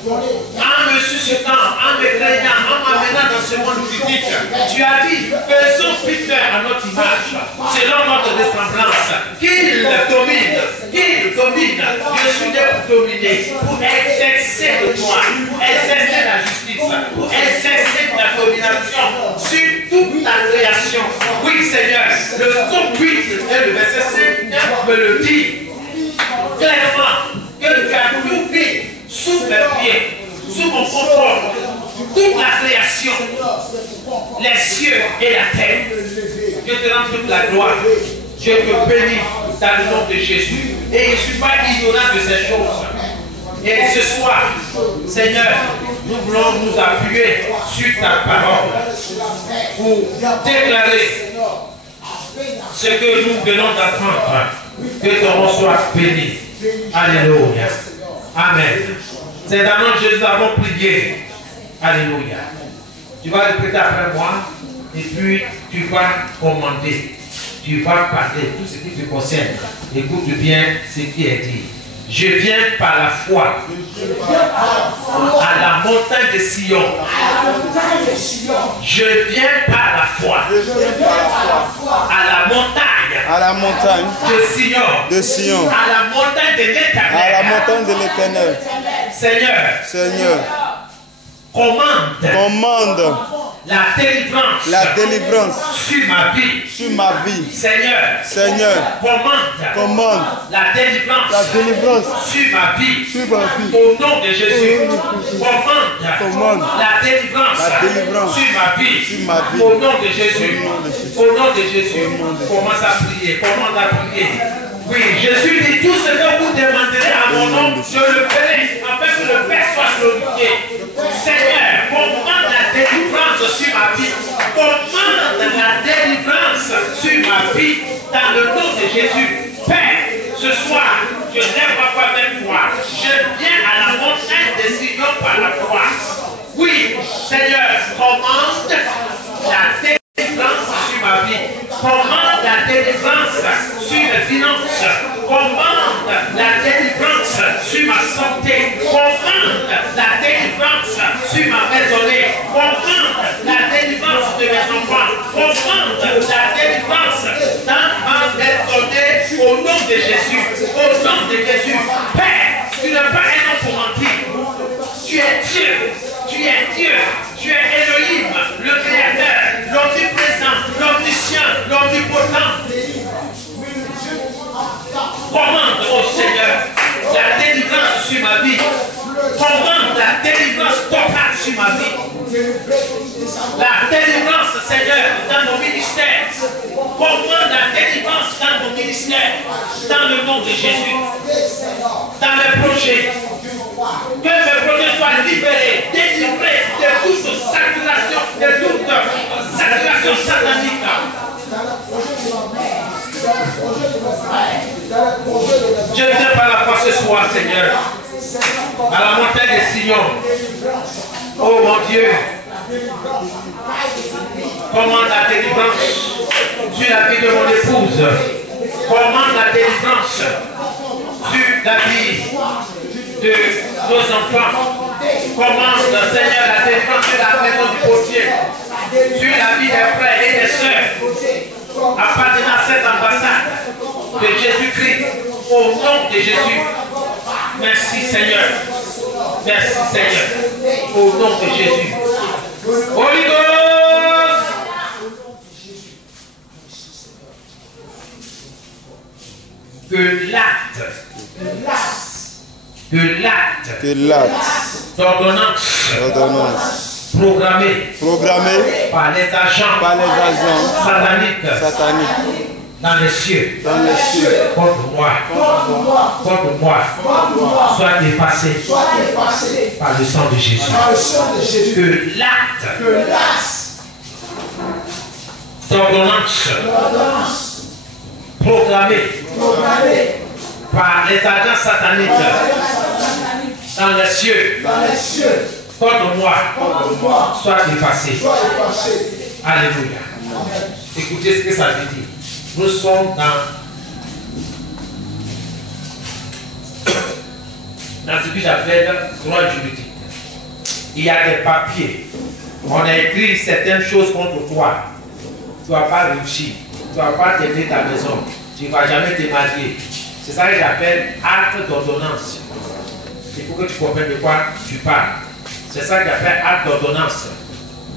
En me suscitant, en me craignant, en m'amenant dans ce monde physique, tu as dit, faisons Peter à notre image, selon notre ressemblance, qu'il domine. Je suis là pour dominer, pour exercer le droit, pour exercer la justice, pour exercer la domination sur toute la création. Oui, Seigneur, le psaume 8 et le verset 5 me le dit clairement que tu as tout mis sous mes pieds, sous mon contrôle, toute la création, les cieux et la terre. Je te rends toute la gloire. Je te bénis dans le nom de Jésus. Et je ne suis pas ignorant de ces choses. Et ce soir, Seigneur, nous voulons nous appuyer sur ta parole pour déclarer ce que nous venons d'apprendre. Que ton nom soit béni. Alléluia. Amen. C'est dans le nom de Jésus que nous avons prié. Alléluia. Tu vas répéter après moi et puis tu vas commander. Tu vas parler tout ce qui te concerne. Écoute bien ce qui est dit. Je viens par la foi à la montagne de Sion. Je viens par la foi à la montagne de Sion, à la montagne de l'Éternel. Seigneur, commande la délivrance sur ma vie. Seigneur, commande la délivrance sur ma vie. Au nom de Jésus, commande la délivrance sur ma vie. Au nom de Jésus, commence à prier, Oui, Jésus dit tout ce que vous demanderez à mon nom, je le ferai, afin que le Père soit glorifié. Seigneur, commande la délivrance sur ma vie. Commande la délivrance sur ma vie dans le nom de Jésus. Père, ce soir, je lève ma foi avec toi. Je viens à la montagne de Sion par la foi. Oui, Seigneur, commande la délivrance sur ma vie. Commande la délivrance sur les finances. Commande la délivrance sur ma santé. Commande la délivrance sur ma maisonnée. Commande la délivrance de mes enfants. Commande la délivrance dans ma maisonnée au nom de Jésus. Au nom de Jésus. Père, tu n'es pas un homme pour mentir. Tu es Dieu. Tu es Dieu. Tu es Elohim, le Créateur, l'omniprésent, l'omniscient, l'omnipotent. Commande au Seigneur la délivrance Commande la délivrance totale sur ma vie. La délivrance, Seigneur, dans mon ministère. Commande la délivrance dans mon ministère. Dans le nom de Jésus. Dans mes projets. Que mes projets soient libérés, délivrés de toute saturation, de toute saturation satanique. Je viens par la foi ce soir, Seigneur, à la montagne des Sion. Oh mon Dieu, commande la délivrance sur la vie de mon épouse. Commande la délivrance sur la vie de nos enfants. Commande, Seigneur, la délivrance sur la maison du potier, sur la vie des frères et des sœurs, appartenant à cette ambassade de Jésus-Christ, au nom de Jésus. Merci Seigneur. Merci Seigneur. Au nom de Jésus. Holy Ghost. Que l'acte d'ordonnance programmé par les agents sataniques dans les cieux contre moi soit effacé par le sang de Jésus. Que l'acte d'ordonnance programmé par les agents sataniques dans les cieux contre moi soit effacé. Alléluia. Écoutez ce que ça veut dire. Nous sommes dans ce que j'appelle droit juridique. Il y a des papiers. On a écrit certaines choses contre toi. Tu ne vas pas réussir. Tu ne vas pas t'aider ta maison. Tu ne vas jamais te marier. C'est ça que j'appelle acte d'ordonnance. Il faut que tu comprennes de quoi tu parles. C'est ça que j'appelle acte d'ordonnance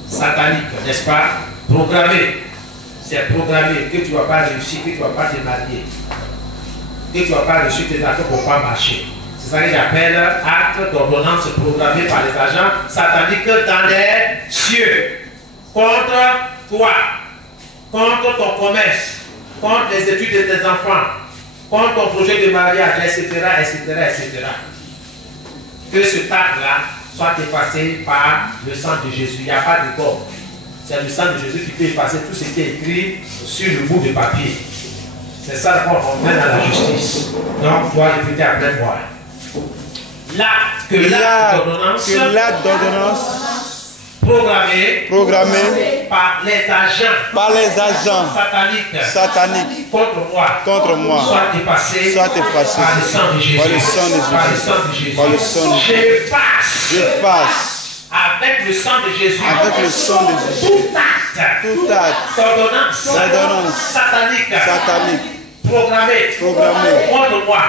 satanique, n'est-ce pas? Programmé. C'est programmé que tu ne vas pas réussir, que tu ne vas pas te marier, que tu ne vas pas réussir tes affaires pour ne pas marcher. C'est ça que j'appelle acte d'ordonnance programmé par les agents sataniques dans les cieux. Contre toi, contre ton commerce, contre les études de tes enfants, contre ton projet de mariage, etc., etc., etc. Que ce acte-là soit effacé par le sang de Jésus. Il n'y a pas de corps. C'est le sang de Jésus qui peut effacer tout ce qui est écrit sur le bout de papier. C'est ça qu'on emmène à la justice. Donc, tu dois répéter après moi. Que l'acte d'ordonnance programmé par les agents sataniques contre moi soit effacé par le sang de Jésus. J'efface avec le sang de Jésus tout acte d'ordonnance satanique programmé contre moi,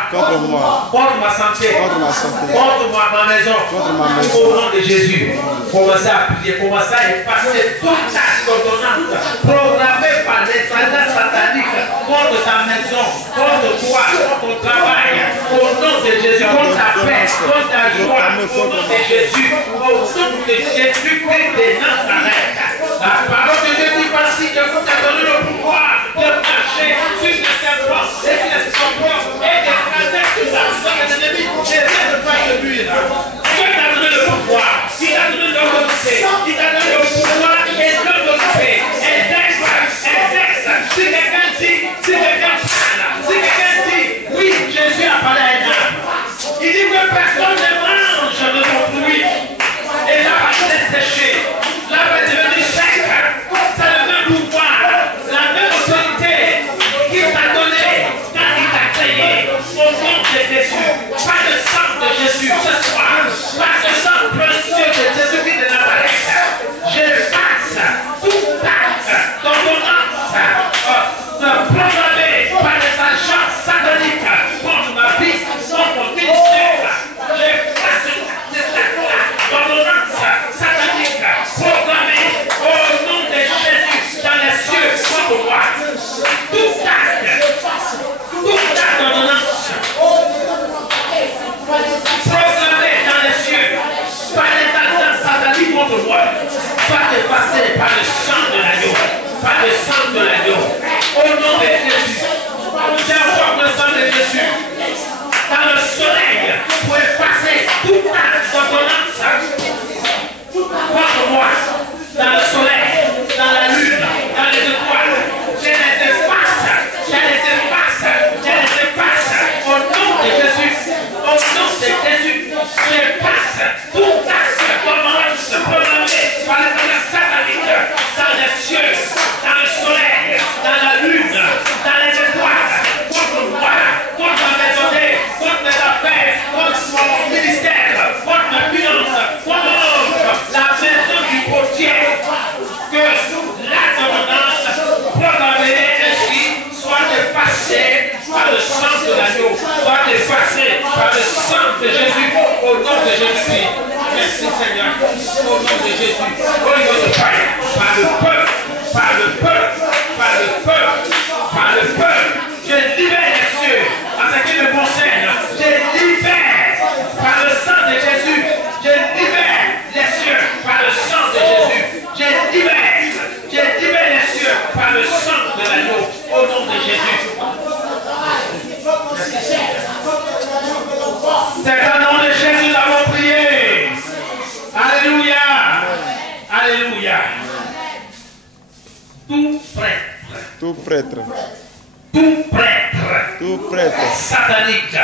contre ma santé, contre ma maison, au nom de Jésus. Commencez à prier, commencez à effacer toute acte d'ordonnance programmé par les agents sataniques contre ta maison, contre toi, contre ton travail, au nom de Jésus, contre ta paix, contre ta joie, au nom de Jésus, au nom de Jésus-Christ de Nazareth. La parole de Dieu dit voici que vous avez donné le pouvoir de marcher sur les serpents et sur les scorpions et d'écraser toute la puissance des ennemis et rien ne peut te nuire. Dieu t'a donné le pouvoir, il t'a donné l'autorité, il t'a donné le pouvoir et l'autorité. Exerce. Si quelqu'un dit, si quelqu'un parle, si quelqu'un dit, oui, Jésus a parlé à un âme. Il dit que personne ne mange de son fruit. Et là, va se sécher. Là, va devenir sec. C'est le même pouvoir, la même autorité qu'il t'a donné quand il t'a créé. Au nom de Jésus, pas le sang de Jésus ce soir. le peuple, par le peuple, par le peuple, par le peuple. Je libère les cieux en ce qui me concerne. Je libère par le sang de Jésus. Je libère les cieux par le sang de Jésus. Je libère les cieux par le sang de l'agneau au nom de Jésus. C'est au nom de Jésus nous avons prié. Alléluia. Alléluia. Tout prêtre. Tout prêtre. Tout prêtre. Tout prêtre. Satanique.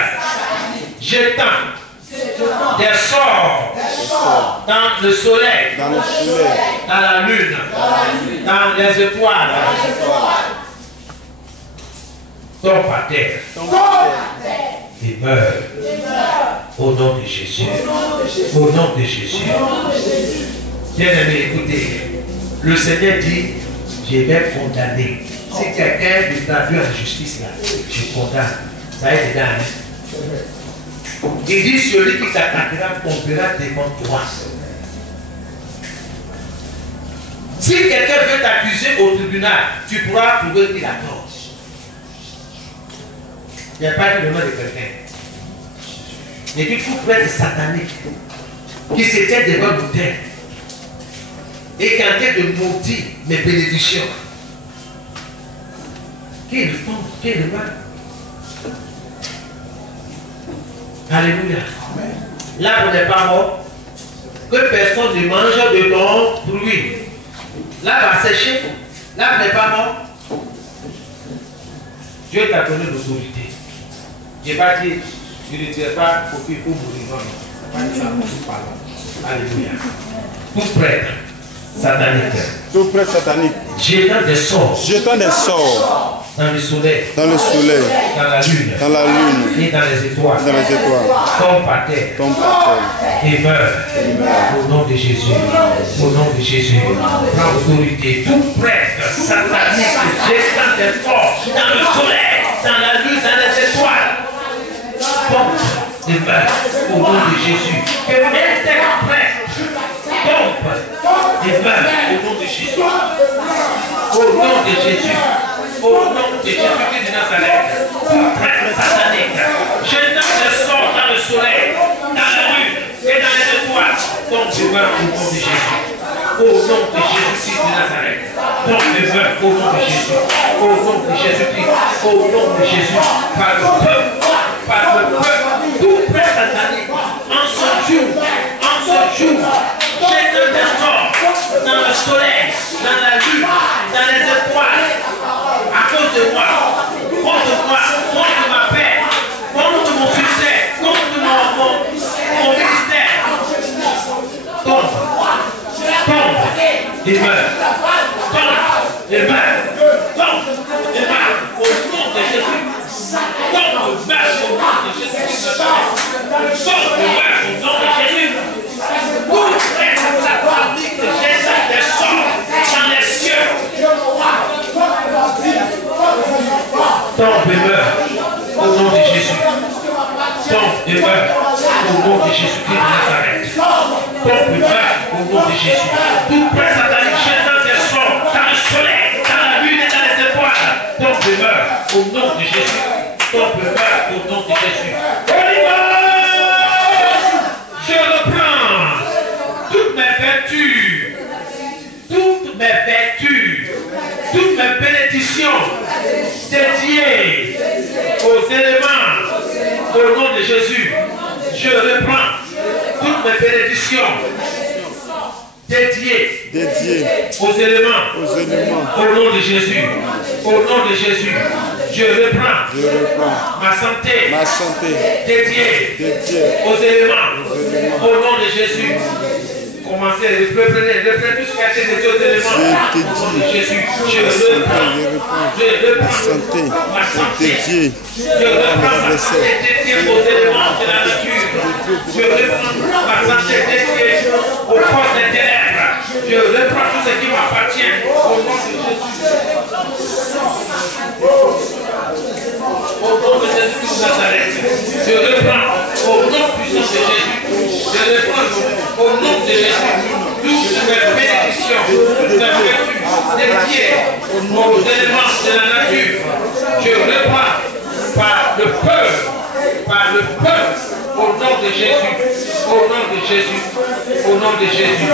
Jetant des sorts dans le soleil. Dans le soleil. Dans la lune. Dans les étoiles. Tombe à terre. Et meurt. Au nom de Jésus. Au nom de Jésus. Bien-aimé, écoutez. Le Seigneur dit, je vais condamner. Si quelqu'un me traduit en justice là, je condamne. Ça est dedans. Hein? Il dit, celui qui t'attaquera tombera devant toi. Si quelqu'un veut t'accuser au tribunal, tu pourras prouver qu'il a tort. Il n'y a pas dit le nom de quelqu'un. Mais il faut prêtre satanique qui se tient devant l'autel et qui est en train de maudire mes bénédictions. Qui est le fond, qui est le mal. Alléluia. L'arbre n'est pas mort. Que personne ne mange de ton fruit. L'arbre a séché. L'arbre n'est pas mort. Dieu t'a donné l'autorité. Je n'ai pas dit, je ne dirai pas pour qu'il faut mourir. Non, non. Pas dit ça, nous parlons. Alléluia. Tout prêtre satanique. Tout prêtre satanique. Jetant des sorts. Jetant des sorts. Dans le soleil. Dans le soleil. Dans la lune. Dans la lune. Et dans les étoiles. Dans les étoiles. Tombe par terre. Tombe par terre. Et meurt. Au nom de Jésus. Au nom de Jésus. Prends autorité. Tout prêtre satanique jetant des sorts dans le soleil, dans la lune, dans les étoiles. Tombe et meurt. Au nom de Jésus. Que n'importe prêtre tombe et meurt. Au nom de Jésus. Au nom de Jésus. Au nom de Jésus-Christ de Nazareth, tout prêtre satanique, jetant des sorts dans le soleil, dans la lune et dans les étoiles, tombe et meurt au nom de Jésus. Au nom de Jésus-Christ de Nazareth, tombe et meurt au nom de Jésus. Au nom de Jésus-Christ, au nom de Jésus, par le peuple, tout prêtre satanique, en ce jour, jetant des sorts dans le soleil, dans la lune, dans les étoiles, à cause de moi, contre ma paix, contre mon succès, contre mon ministère. Tombe et meurt. Tombe et meurt. Tombe et meurt. Au nom de Jésus. Tombe et meurt au nom de Jésus. Tombe et meurt au nom de Jésus. Tout prêtre satanique jette des sorts dans les cieux. Tombe et meurt au nom de Jésus. Tombe et meurt au nom de Jésus-Christ de Nazareth. Tombe et meurt au nom de Jésus. Tout prêtre satanique jetant des sorts dans le soleil, dans la lune et dans les étoiles. Tombe et meurt au nom de Jésus. Tombe et meurt au nom de Jésus. Je reprends toutes mes vertus, toutes mes bénédictions dédiées aux éléments au nom de Jésus. Je reprends toutes mes bénédictions dédiées aux éléments au nom de Jésus. Au nom de Jésus, je reprends ma santé dédiée aux éléments au nom de Jésus. Commencez, reprenez tout ce qui a été dédié aux éléments. Au nom de Jésus, je reprends ma santé. Je reprends ma santé dédiée aux éléments de la nature. Je reprends ma santé dédiée aux forces des ténèbres. Je reprends tout ce qui m'appartient au nom de Jésus. Au nom de Jésus de Nazareth, je reprends au nom puissant de Jésus. Je reprends au nom de Jésus toutes mes bénédictions, toutes mes aux éléments de la nature. Je reprends par le peuple, au nom de Jésus, au nom de Jésus, au nom de Jésus.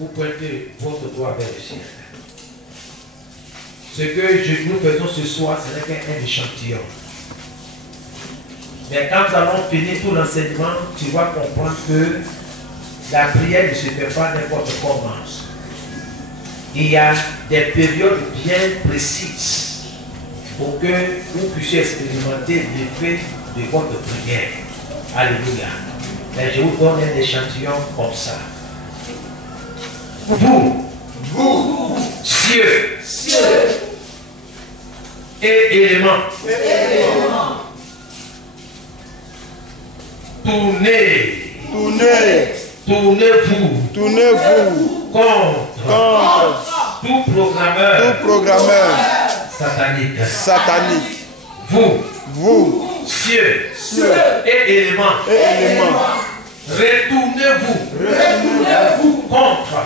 Vous pointez votre doigt vers le ciel. Ce que nous faisons ce soir, ce n'est qu'un échantillon. Mais quand nous allons finir tout l'enseignement, tu vas comprendre que la prière ne se fait pas n'importe comment. Il y a des périodes bien précises pour que vous puissiez expérimenter l'effet de votre prière. Alléluia. Mais je vous donne un échantillon comme ça. Vous, cieux, et éléments, tournez-vous contre tout programmeur satanique. Vous, cieux, et éléments, retournez-vous contre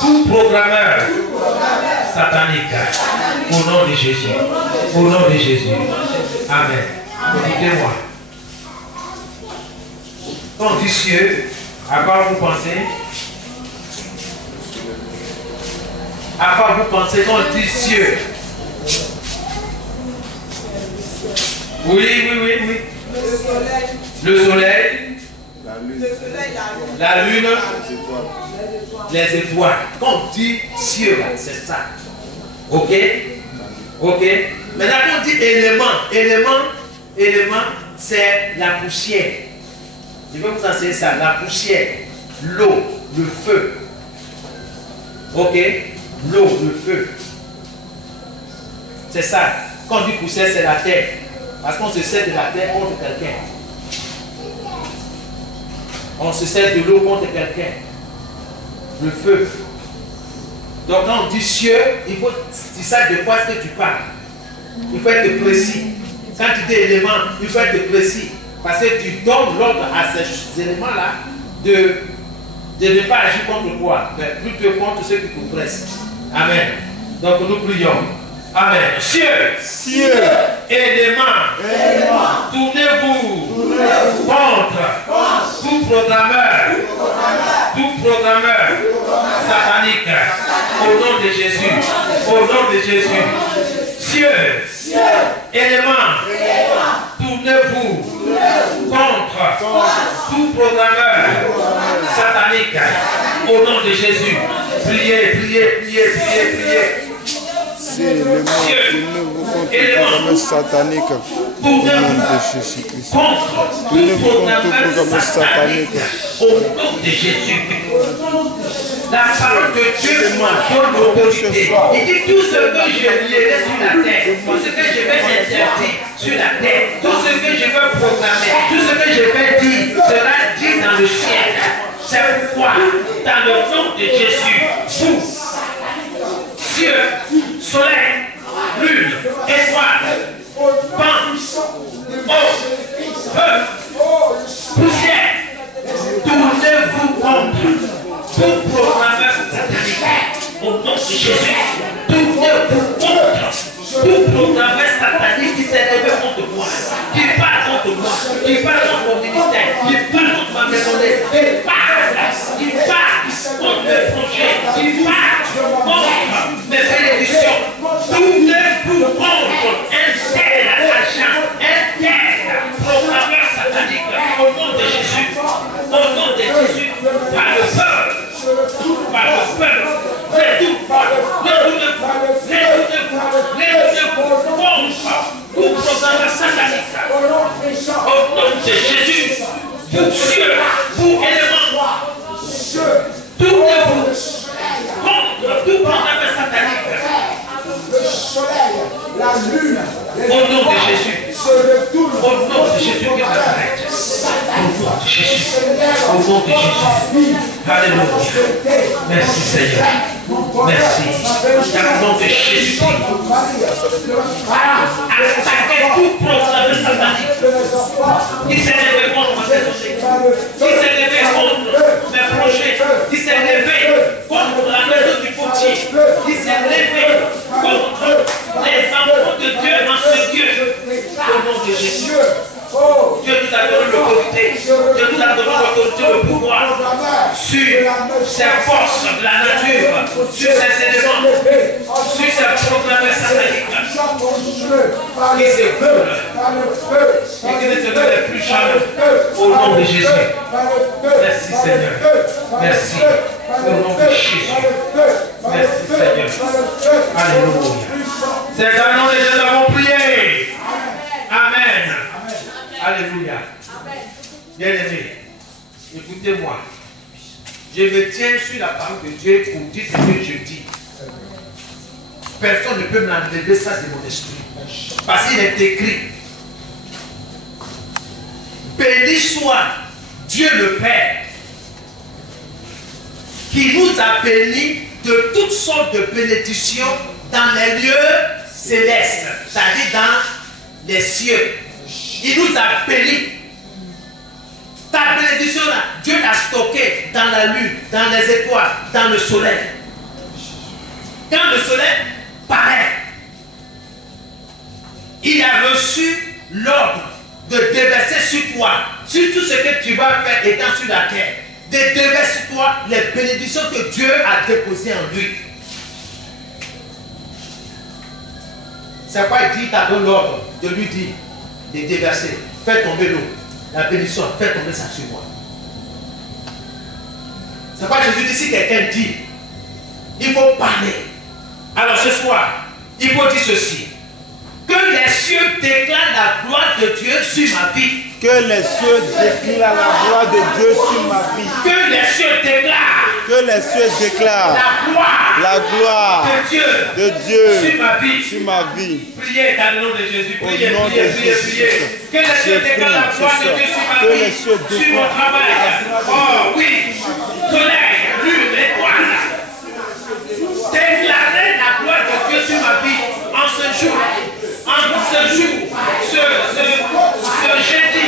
tout programmeur satanique. Au nom de Jésus. Au nom de Jésus. Amen. Écoutez-moi. Quand on dit cieux, à quoi vous pensez? À quoi vous pensez quand on dit cieux? Oui. Le soleil. La lune. Les étoiles. Quand on dit cieux, c'est ça. Ok? Maintenant, quand on dit élément, c'est la poussière. Je vais vous enseigner ça. La poussière, l'eau, le feu. Ok? L'eau, le feu. C'est ça. Quand on dit poussière, c'est la terre. Parce qu'on se sert de la terre contre quelqu'un. On se sert de l'eau contre quelqu'un. Le feu. Donc quand on dit cieux, il faut que tu saches de quoi est-ce que tu parles. Il faut être précis. Quand tu dis éléments, il faut être précis. Parce que tu donnes l'ordre à ces éléments-là de ne pas agir contre toi, mais plutôt contre ceux qui te pressent. Amen. Donc nous prions. Amen. Cieux, éléments, tournez-vous contre tout programmeur satanique. Au nom de Jésus. Au nom de Jésus. Cieux, éléments, tournez-vous contre tout programmeur satanique. Au nom de Jésus. Priez. Éléments satanique au nom de Jésus-Christ. Tournez-vous contre tout programme satanique au nom de Jésus. La parole de Dieu donne l'autorité. Il dit tout ce que je lierai sur la terre, tout ce que je vais interdire sur la terre, tout ce que je vais programmer, tout ce que je vais dire sera dit dans le ciel. C'est pourquoi, dans le nom de Jésus, vous, cieux, soleil, lune, étoile, vent, eau, feu, poussière, tournez-vous contre tout programmeur satanique. Au nom de Jésus, tournez-vous contre tout programmeur satanique qui s'est levé contre moi, qui parle contre moi, qui parle contre mon ministère, qui parle contre ma maisonnée, qui parle contre mes projets, qui parle contre mes bénédictions. Tournez-vous contre un tel agent, un tel programmeur satanique. Au nom de Jésus, par le peuple, tout programme satanique. Au nom de Jésus, vous cieux, vous éléments, tournez-vous contre tout programme satanique. Le soleil, la lune, au nom de Jésus, au nom de Jésus, que ça s'arrête. Au nom de Jésus, au nom de Jésus. Alléluia. Merci Seigneur. Merci. Dans le nom de Jésus. Attaquez tout programme satanique qui s'est levé contre ma maison. qui s'est levé contre mes projets, qui s'est levé contre la maison du potier, qui s'est levé contre les enfants de Dieu dans ce Dieu, au nom de Jésus. Dieu nous a donné l'autorité, Dieu nous a donné l'autorité, le pouvoir sur ces forces de la nature, sur ces éléments, sur ces programmes sataniques qui s'écoulent et qui ne se veulent plus jamais. Au nom de Jésus. Merci Seigneur. Merci. Au nom de Jésus. Merci Seigneur. Alléluia. C'est un nom que nous avons prié. Amen. Alléluia. Bien-aimés, écoutez-moi. Je me tiens sur la parole de Dieu pour dire ce que je dis. Personne ne peut m'enlever ça de mon esprit. Parce qu'il est écrit. Béni soit Dieu le Père, qui nous a bénis de toutes sortes de bénédictions dans les lieux célestes, c'est-à-dire dans les cieux. Il nous a bénis. Ta bénédiction, Dieu l'a stockée dans la lune, dans les étoiles, dans le soleil. Quand le soleil paraît, il a reçu l'ordre de déverser sur toi, sur tout ce que tu vas faire étant sur la terre, de déverser sur toi les bénédictions que Dieu a déposées en lui. C'est pas il dit, t'as donné l'ordre de lui dire, de déverser, fais tomber l'eau, la bénédiction, fais tomber ça sur moi. C'est pas Jésus dit, si quelqu'un dit, il faut parler. Alors ce soir, il faut dire ceci. Que les cieux déclarent la gloire de Dieu sur ma vie. Que les cieux déclarent la gloire de Dieu sur ma vie. Que les cieux déclarent. Que les cieux déclarent la gloire de Dieu sur ma vie. Sur ma vie. Priez dans le nom de Jésus. Priez, Au nom priez, de priez, Jésus. priez. Que les cieux déclarent la gloire de Dieu sur ma Que vie. les cieux Sur mon travail. Oh oui. Soleil, lune, étoile. Déclarer la gloire de Dieu sur ma vie en ce jour. En ce jour, ce jeudi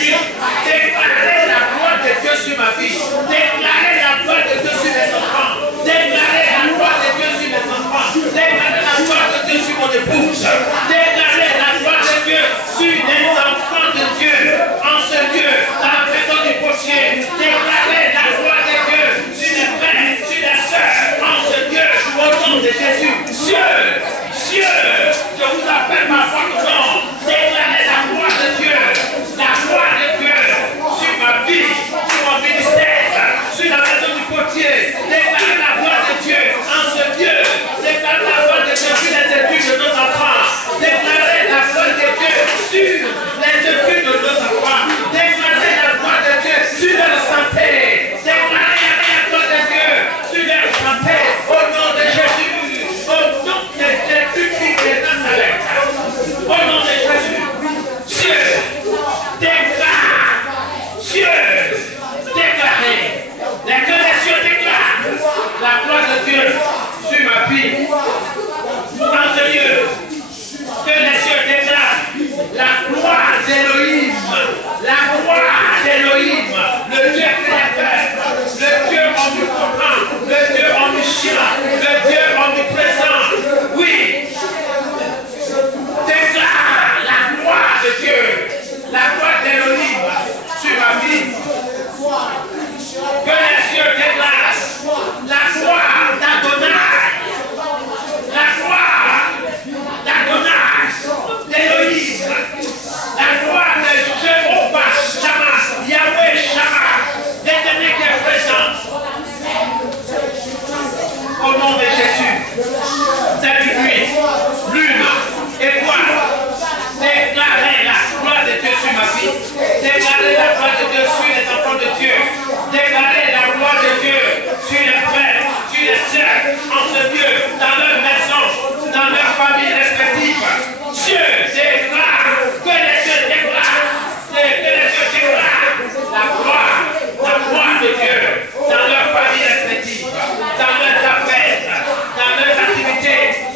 nuit, déclarer la gloire de Dieu sur ma vie, déclarer la gloire de Dieu sur mes enfants, déclarer la gloire de Dieu sur mes enfants, déclarer la gloire de Dieu sur mon épouse, déclarer la gloire de Dieu sur les enfants de Dieu, en ce lieu, dans la maison du potier, déclarer la gloire de Dieu sur les frères, sur les sœurs, en ce lieu, au nom de Jésus. Dieu, je vous appelle ma voix au nom. Déclarez la gloire de Dieu sur ma vie, sur mon ministère, sur la maison du potier. Déclarez la gloire de Dieu en ce lieu. Déclarez la gloire de Dieu sur les études de nos enfants. Déclarez la gloire de Dieu sur les études de nos enfants. Déclarez la gloire de Dieu sur leur santé. Déclarez la gloire de Dieu sur leur santé. Au nom de Jésus. Au nom de Jésus qui est Nazareth. Au nom de Jésus. Dieu déclare. Dieu déclaré. Que les cieux déclarent la gloire de Dieu sur ma vie. En ce lieu. Que les cieux déclarent la gloire d'Élohim. La gloire d'Élohim. Le Dieu créateur. Le Dieu omnipotent. Le Dieu omniscient. Le Dieu omniprésent. Oui. Déclare la gloire de Dieu. La gloire d'Élohim sur ma vie. Que les cieux déclarent la gloire d'Adonai. La gloire d'Adonai, d'Élohim. La gloire de Jéhovah Shammah, Yahweh Shammah, l'Éternel qui est présent. Au nom de Jésus, cette nuit, lune, étoile, déclarez la gloire de Dieu sur ma vie. Déclarez la gloire de Dieu sur les enfants de Dieu. Déclarez la gloire de Dieu sur les frères, sur les sœurs, en ce lieu, dans leur maison, dans leur famille respective. Dieu déclare, que les cieux déclarent, que les cieux déclarent la gloire de Dieu dans leur famille respective, dans leurs affaires, dans leurs activités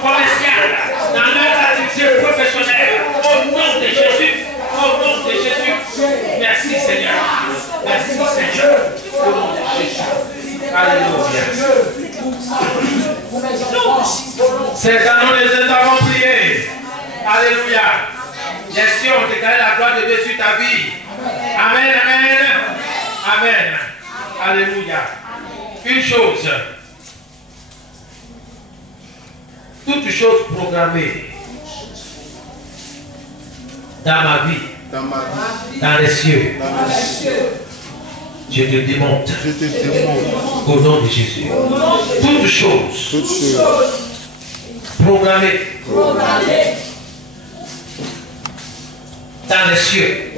commerciales, dans leurs activités professionnelles. Au nom de Jésus, au nom de Jésus. Alléluia. Les cieux ont déclaré la gloire de Dieu sur ta vie. Amen, amen. Amen. Alléluia. Une chose. Toute chose programmée dans ma vie, dans les cieux, je te démonte au nom de Jésus. Toute chose programmée dans les cieux,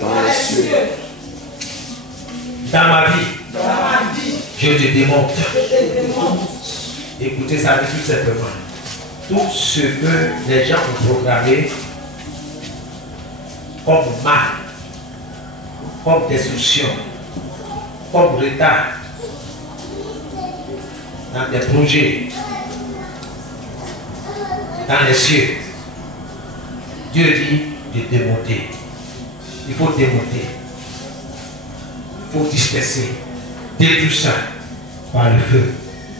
dans ma vie, je te démonte. Écoutez ça tout simplement. Tout ce que les gens ont programmé comme mal, comme destruction, comme retard dans des projets, dans les cieux, Dieu dit de démonter. Il faut démonter. Il faut disperser. Détruire ça par le feu.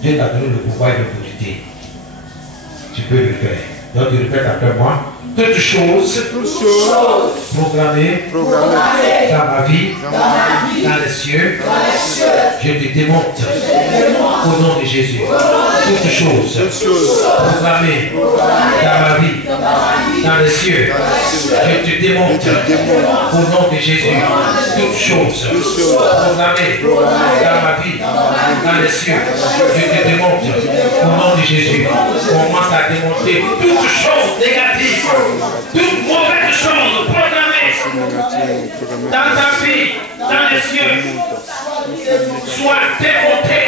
Dieu t'a donné le pouvoir et l'autorité. Tu peux le faire. Donc tu répètes après moi. Toute chose programmée dans ma vie, dans les cieux, je te démonte au nom de Jésus. Toute chose programmée dans ma vie, dans les cieux, je te démonte au nom de Jésus. Toute chose programmée dans ma vie, dans les cieux, je te démonte au nom de Jésus. Commence à démonter toute chose négative. Toute mauvaise chose programmée dans ta vie, dans les cieux, soit démontée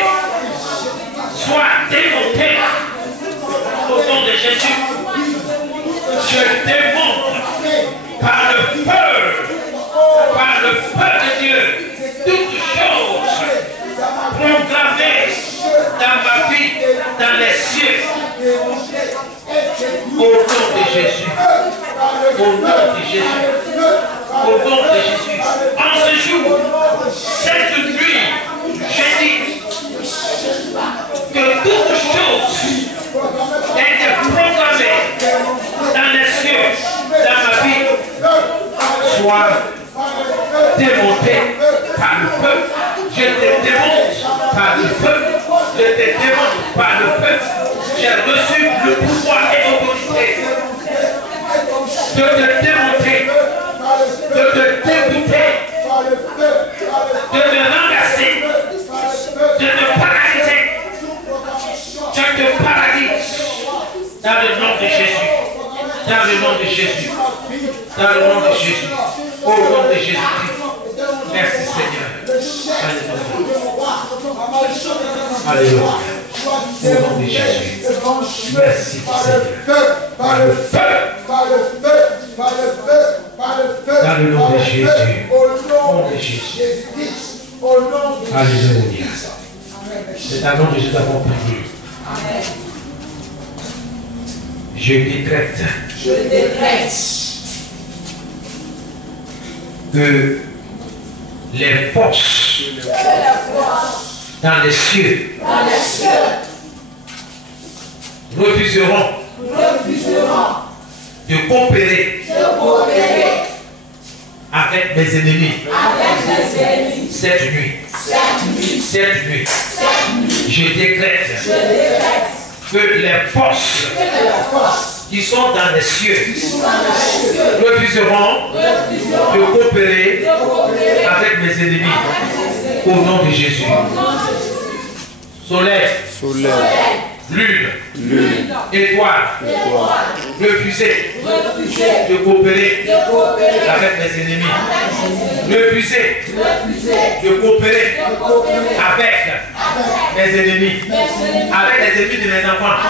au nom de Jésus. Je démonte par le feu de Dieu, toute chose programmée dans ma vie, dans les cieux, au nom de Jésus. Au nom de Jésus. Au nom de Jésus. En ce jour, cette nuit, j'ai dit que toute chose est programmée dans les cieux, dans ma vie, soit démontée par le feu. Je te démonte par le feu. Je te démonte par le feu. J'ai reçu le pouvoir et l'autorité de te démonter, de te dégoûter, de te renverser, de te paralyser. Je te paralyse dans le nom de Jésus. Dans le nom de Jésus. Dans le nom de Jésus. Au nom de Jésus. Merci Seigneur. Alléluia. Alléluia. Au nom de Jésus. Merci Seigneur. Par le feu. Dans le nom de Jésus. Au nom de Jésus. Alléluia. C'est un nom de Jésus avons prié. Je décrète que les forces dans les cieux refuseront de coopérer avec mes ennemis cette nuit. Je décrète que les forces qui sont dans les cieux refuseront de coopérer avec mes ennemis au nom de Jésus. Soleil, lune, étoile, refuser de coopérer avec mes ennemis. Refuser de coopérer avec mes ennemis, avec les ennemis de mes enfants,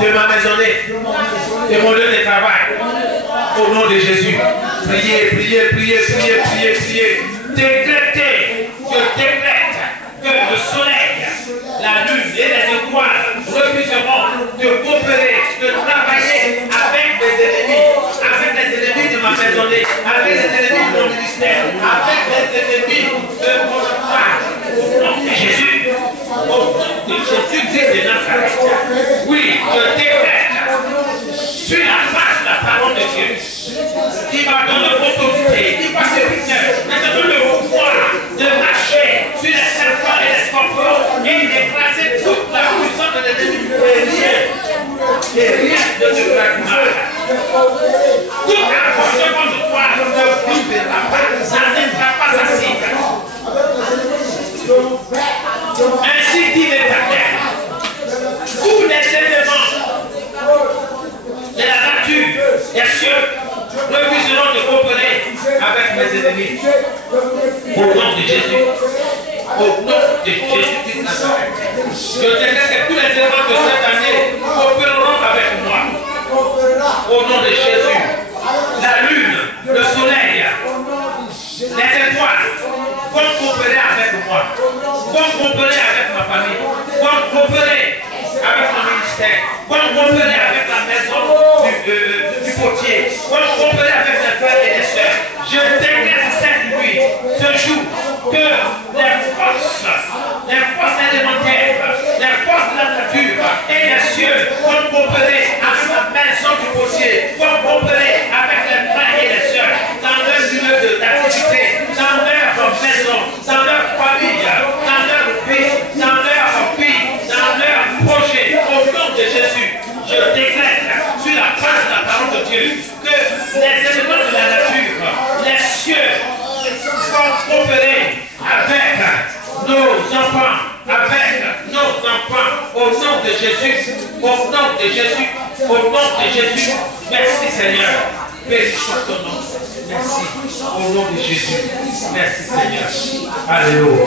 de ma maisonnée, de mon lieu de travail. Au nom de Jésus, priez. Décrétez, je décrète que le soleil, la lune et les étoiles refuseront de coopérer, de travailler avec mes ennemis, avec les ennemis de ma maisonnée, avec les ennemis de mon ministère, avec les ennemis de mon travail. Au nom de Jésus, au nom de Jésus de Nazareth. Oui, je décrète sur la face de la parole de Dieu. mes ennemis. Au nom de Jésus. Au nom de Jésus de Nazareth. Je déclare que tous les éléments de cette année opéreront avec moi. Au nom de Jésus. La lune, le soleil, les étoiles vont coopérer avec moi. Vont coopérer avec ma famille. Vont coopérer avec mon ministère. Vont coopérer avec la maison du potier. Vont coopérer avec les frères et les sœurs. Je déclare cette nuit, ce jour, que les forces élémentaires, les forces de la nature et les cieux vont coopérer avec la maison du potier, vont coopérer avec les frères et les sœurs dans leur lieu d'activité, dans leur maison, dans leur famille, dans leur vie, dans leur projet. Au nom de Jésus, je déclare sur la base de la parole de Dieu que les éléments de la nature, les cieux, vont coopérer avec nos enfants, au nom de Jésus, au nom de Jésus, au nom de Jésus. Merci Seigneur, béni soit ton nom. Merci, au nom de Jésus. Merci Seigneur. Alléluia.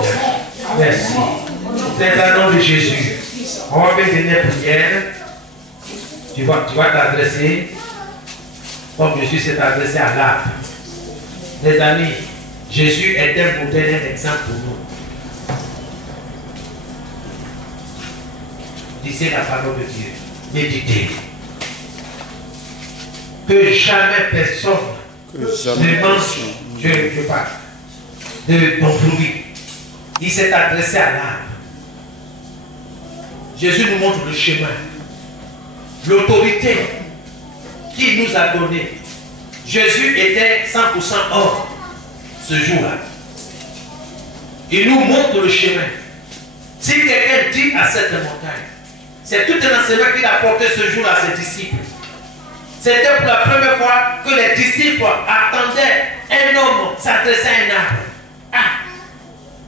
Merci. C'est le nom de Jésus. On va faire une prière. Tu vas t'adresser comme Jésus s'est adressé à l'arbre. Les amis, Jésus est un modèle, un exemple pour nous. Lisez la parole de Dieu. Méditez. Que jamais personne ne mange, je parle, de ton fruit. Il s'est adressé à l'arbre. Jésus nous montre le chemin. L'autorité qu'il nous a donnée. Jésus était 100% homme ce jour-là. Il nous montre le chemin. Si quelqu'un dit à cette montagne, c'est tout un enseignement qu'il a porté ce jour-là à ses disciples. C'était pour la première fois que les disciples attendaient un homme s'adresser à un arbre. Ah,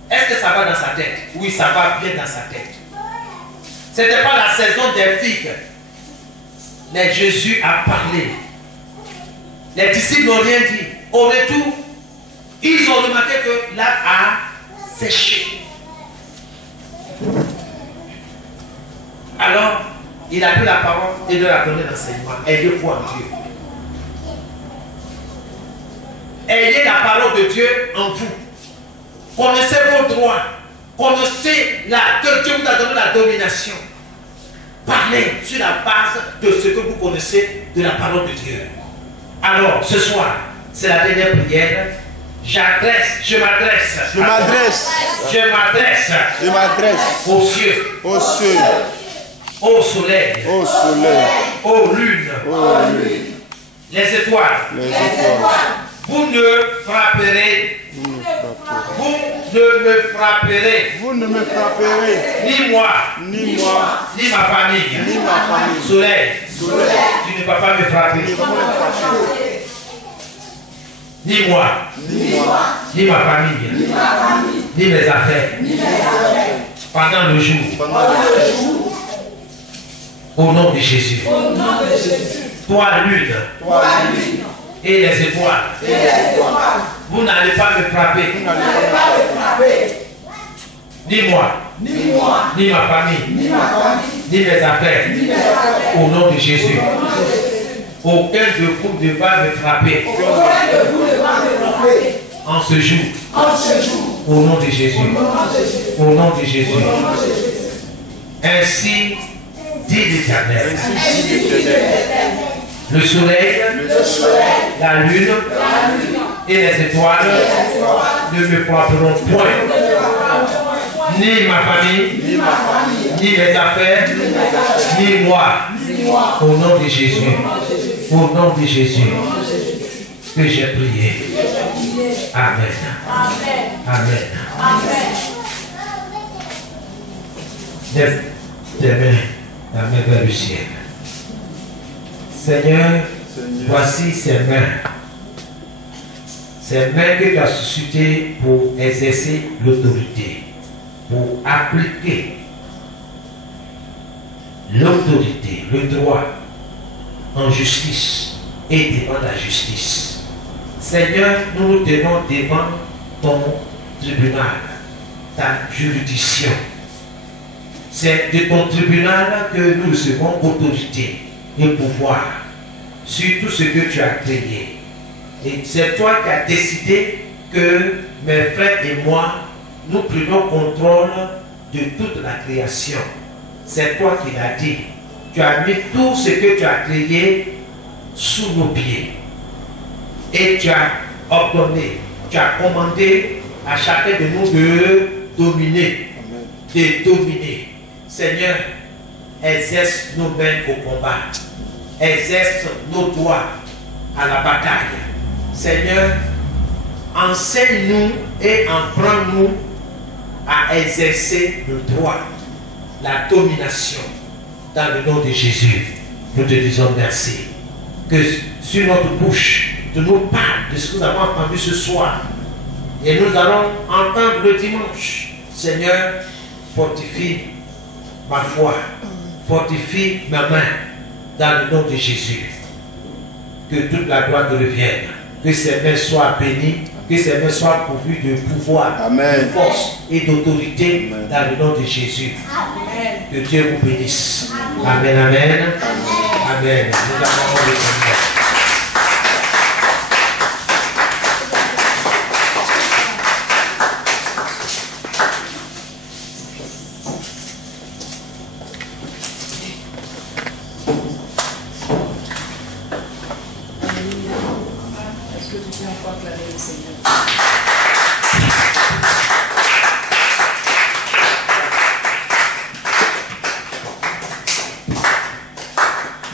est-ce que ça va dans sa tête? Oui, ça va bien dans sa tête. Ce n'était pas la saison des figues. Mais Jésus a parlé. Les disciples n'ont rien dit. Au retour, ils ont remarqué que l'arbre a séché. Alors, il a pris la parole et leur a donné l'enseignement. Ayez foi en Dieu. Ayez la parole de Dieu en vous. Connaissez vos droits. Connaissez que Dieu vous a donné la domination. Parlez sur la base de ce que vous connaissez de la parole de Dieu. Alors, ce soir, c'est la dernière prière. Je m'adresse aux cieux, au soleil, aux lunes, les étoiles. Vous ne me frapperez, ni moi, ni ma famille. Soleil, tu ne vas pas me frapper. Ni moi, ni ma famille, ni mes affaires. Pendant le jour. Au nom de Jésus. Toi, lune. Et les étoiles. Vous n'allez pas me frapper. Ni moi, ni ma famille, ni mes affaires. Au nom de Jésus. Aucun de vous ne va me frapper. En ce jour. Au nom de Jésus. Au nom de Jésus. Ainsi dit l'Éternel. Le soleil, la lune et les étoiles ne me frapperont point. Ni ma famille, ni mes affaires, ni moi. Au nom de Jésus. Au nom de Jésus. Que j'ai prié. Amen. Amen. Lève tes mains, la main vers le ciel. Seigneur, voici ces mains. Ces mains que tu as suscitées pour exercer l'autorité, pour appliquer l'autorité, le droit en justice et devant la justice. Seigneur, nous nous tenons devant ton tribunal, ta juridiction. C'est de ton tribunal que nous recevons autorité et pouvoir sur tout ce que tu as créé. Et c'est toi qui as décidé que mes frères et moi, nous prenions contrôle de toute la création. C'est toi qui l'as dit. Tu as mis tout ce que tu as créé sous nos pieds. Et tu as ordonné, tu as commandé à chacun de nous de dominer. De dominer. Seigneur, exerce nos mains au combat. Exerce nos doigts à la bataille. Seigneur, enseigne-nous et apprends-nous à exercer le droit, la domination. Dans le nom de Jésus, nous te disons merci. Que sur notre bouche, tu nous parles de ce que nous avons entendu ce soir. Et nous allons entendre le dimanche. Seigneur, fortifie ma foi, fortifie ma main dans le nom de Jésus. Que toute la gloire te revienne. Que ces mains soient bénies, que ces mains soient pourvues de pouvoir, Amen. de force et d'autorité dans le nom de Jésus. Amen. Que Dieu vous bénisse. Amen, amen. Amen. Nous avons le Seigneur. Est-ce que tu peux encore acclamer le Seigneur?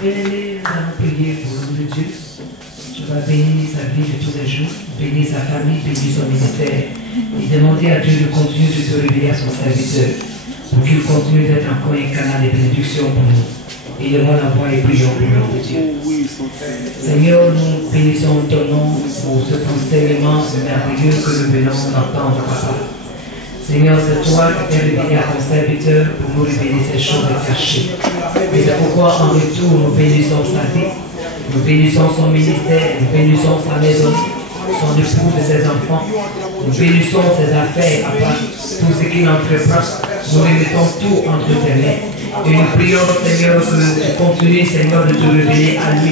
Bien-aimés, nous allons prier pour l'homme de Dieu. Je vais bénir sa vie de tous les jours, bénir sa famille, bénir son ministère et demander à Dieu de continuer de se révéler à son serviteur pour qu'il continue d'être encore un canal de bénédiction pour nous. Et levons la voix et prions pour l'homme de Dieu. Seigneur, nous bénissons ton nom pour cet enseignement merveilleux que nous venons d'entendre, Papa. Seigneur, c'est toi qui t'es révélé à ton serviteur pour nous révéler ces choses cachées. Et c'est pourquoi en retour, nous bénissons sa vie, nous bénissons son ministère, nous bénissons sa maison, son épouse et ses enfants. Nous bénissons ses affaires, Papa, tout ce qu'il entreprend. Nous remettons tout entre tes mains. Et nous prions, Seigneur, que tu continues, Seigneur, de te révéler à lui.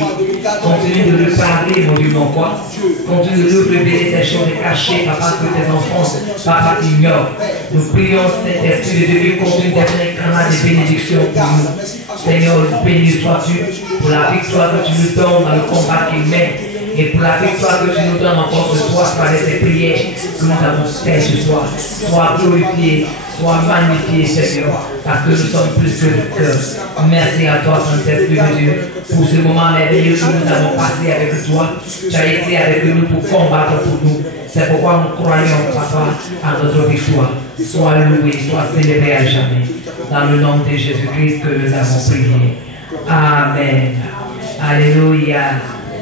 Continue de lui parler, mon Dieu, mon roi. Continue de lui révéler ces choses cachées, Papa, que tes enfants, Papa, ignorent. Nous prions, Saint-Esprit de Dieu, continue d'être un canal de bénédiction pour nous. Seigneur, béni sois-tu pour la victoire que tu nous donnes dans le combat qu'il mène. Et pour la victoire que tu nous donnes encore ce soir, par ces prières que nous avons faites ce soir. Sois glorifié, sois magnifié, Seigneur, parce que nous sommes plus que le cœur. Merci à toi, Saint-Esprit de Dieu, pour ce moment merveilleux que nous avons passé avec toi. Tu as été avec nous pour combattre pour nous. C'est pourquoi nous croyons, Papa, à notre victoire. Sois loué, sois célébré à jamais. Dans le nom de Jésus-Christ que nous avons prié. Amen. Alléluia.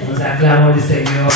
Nous acclamons le Seigneur.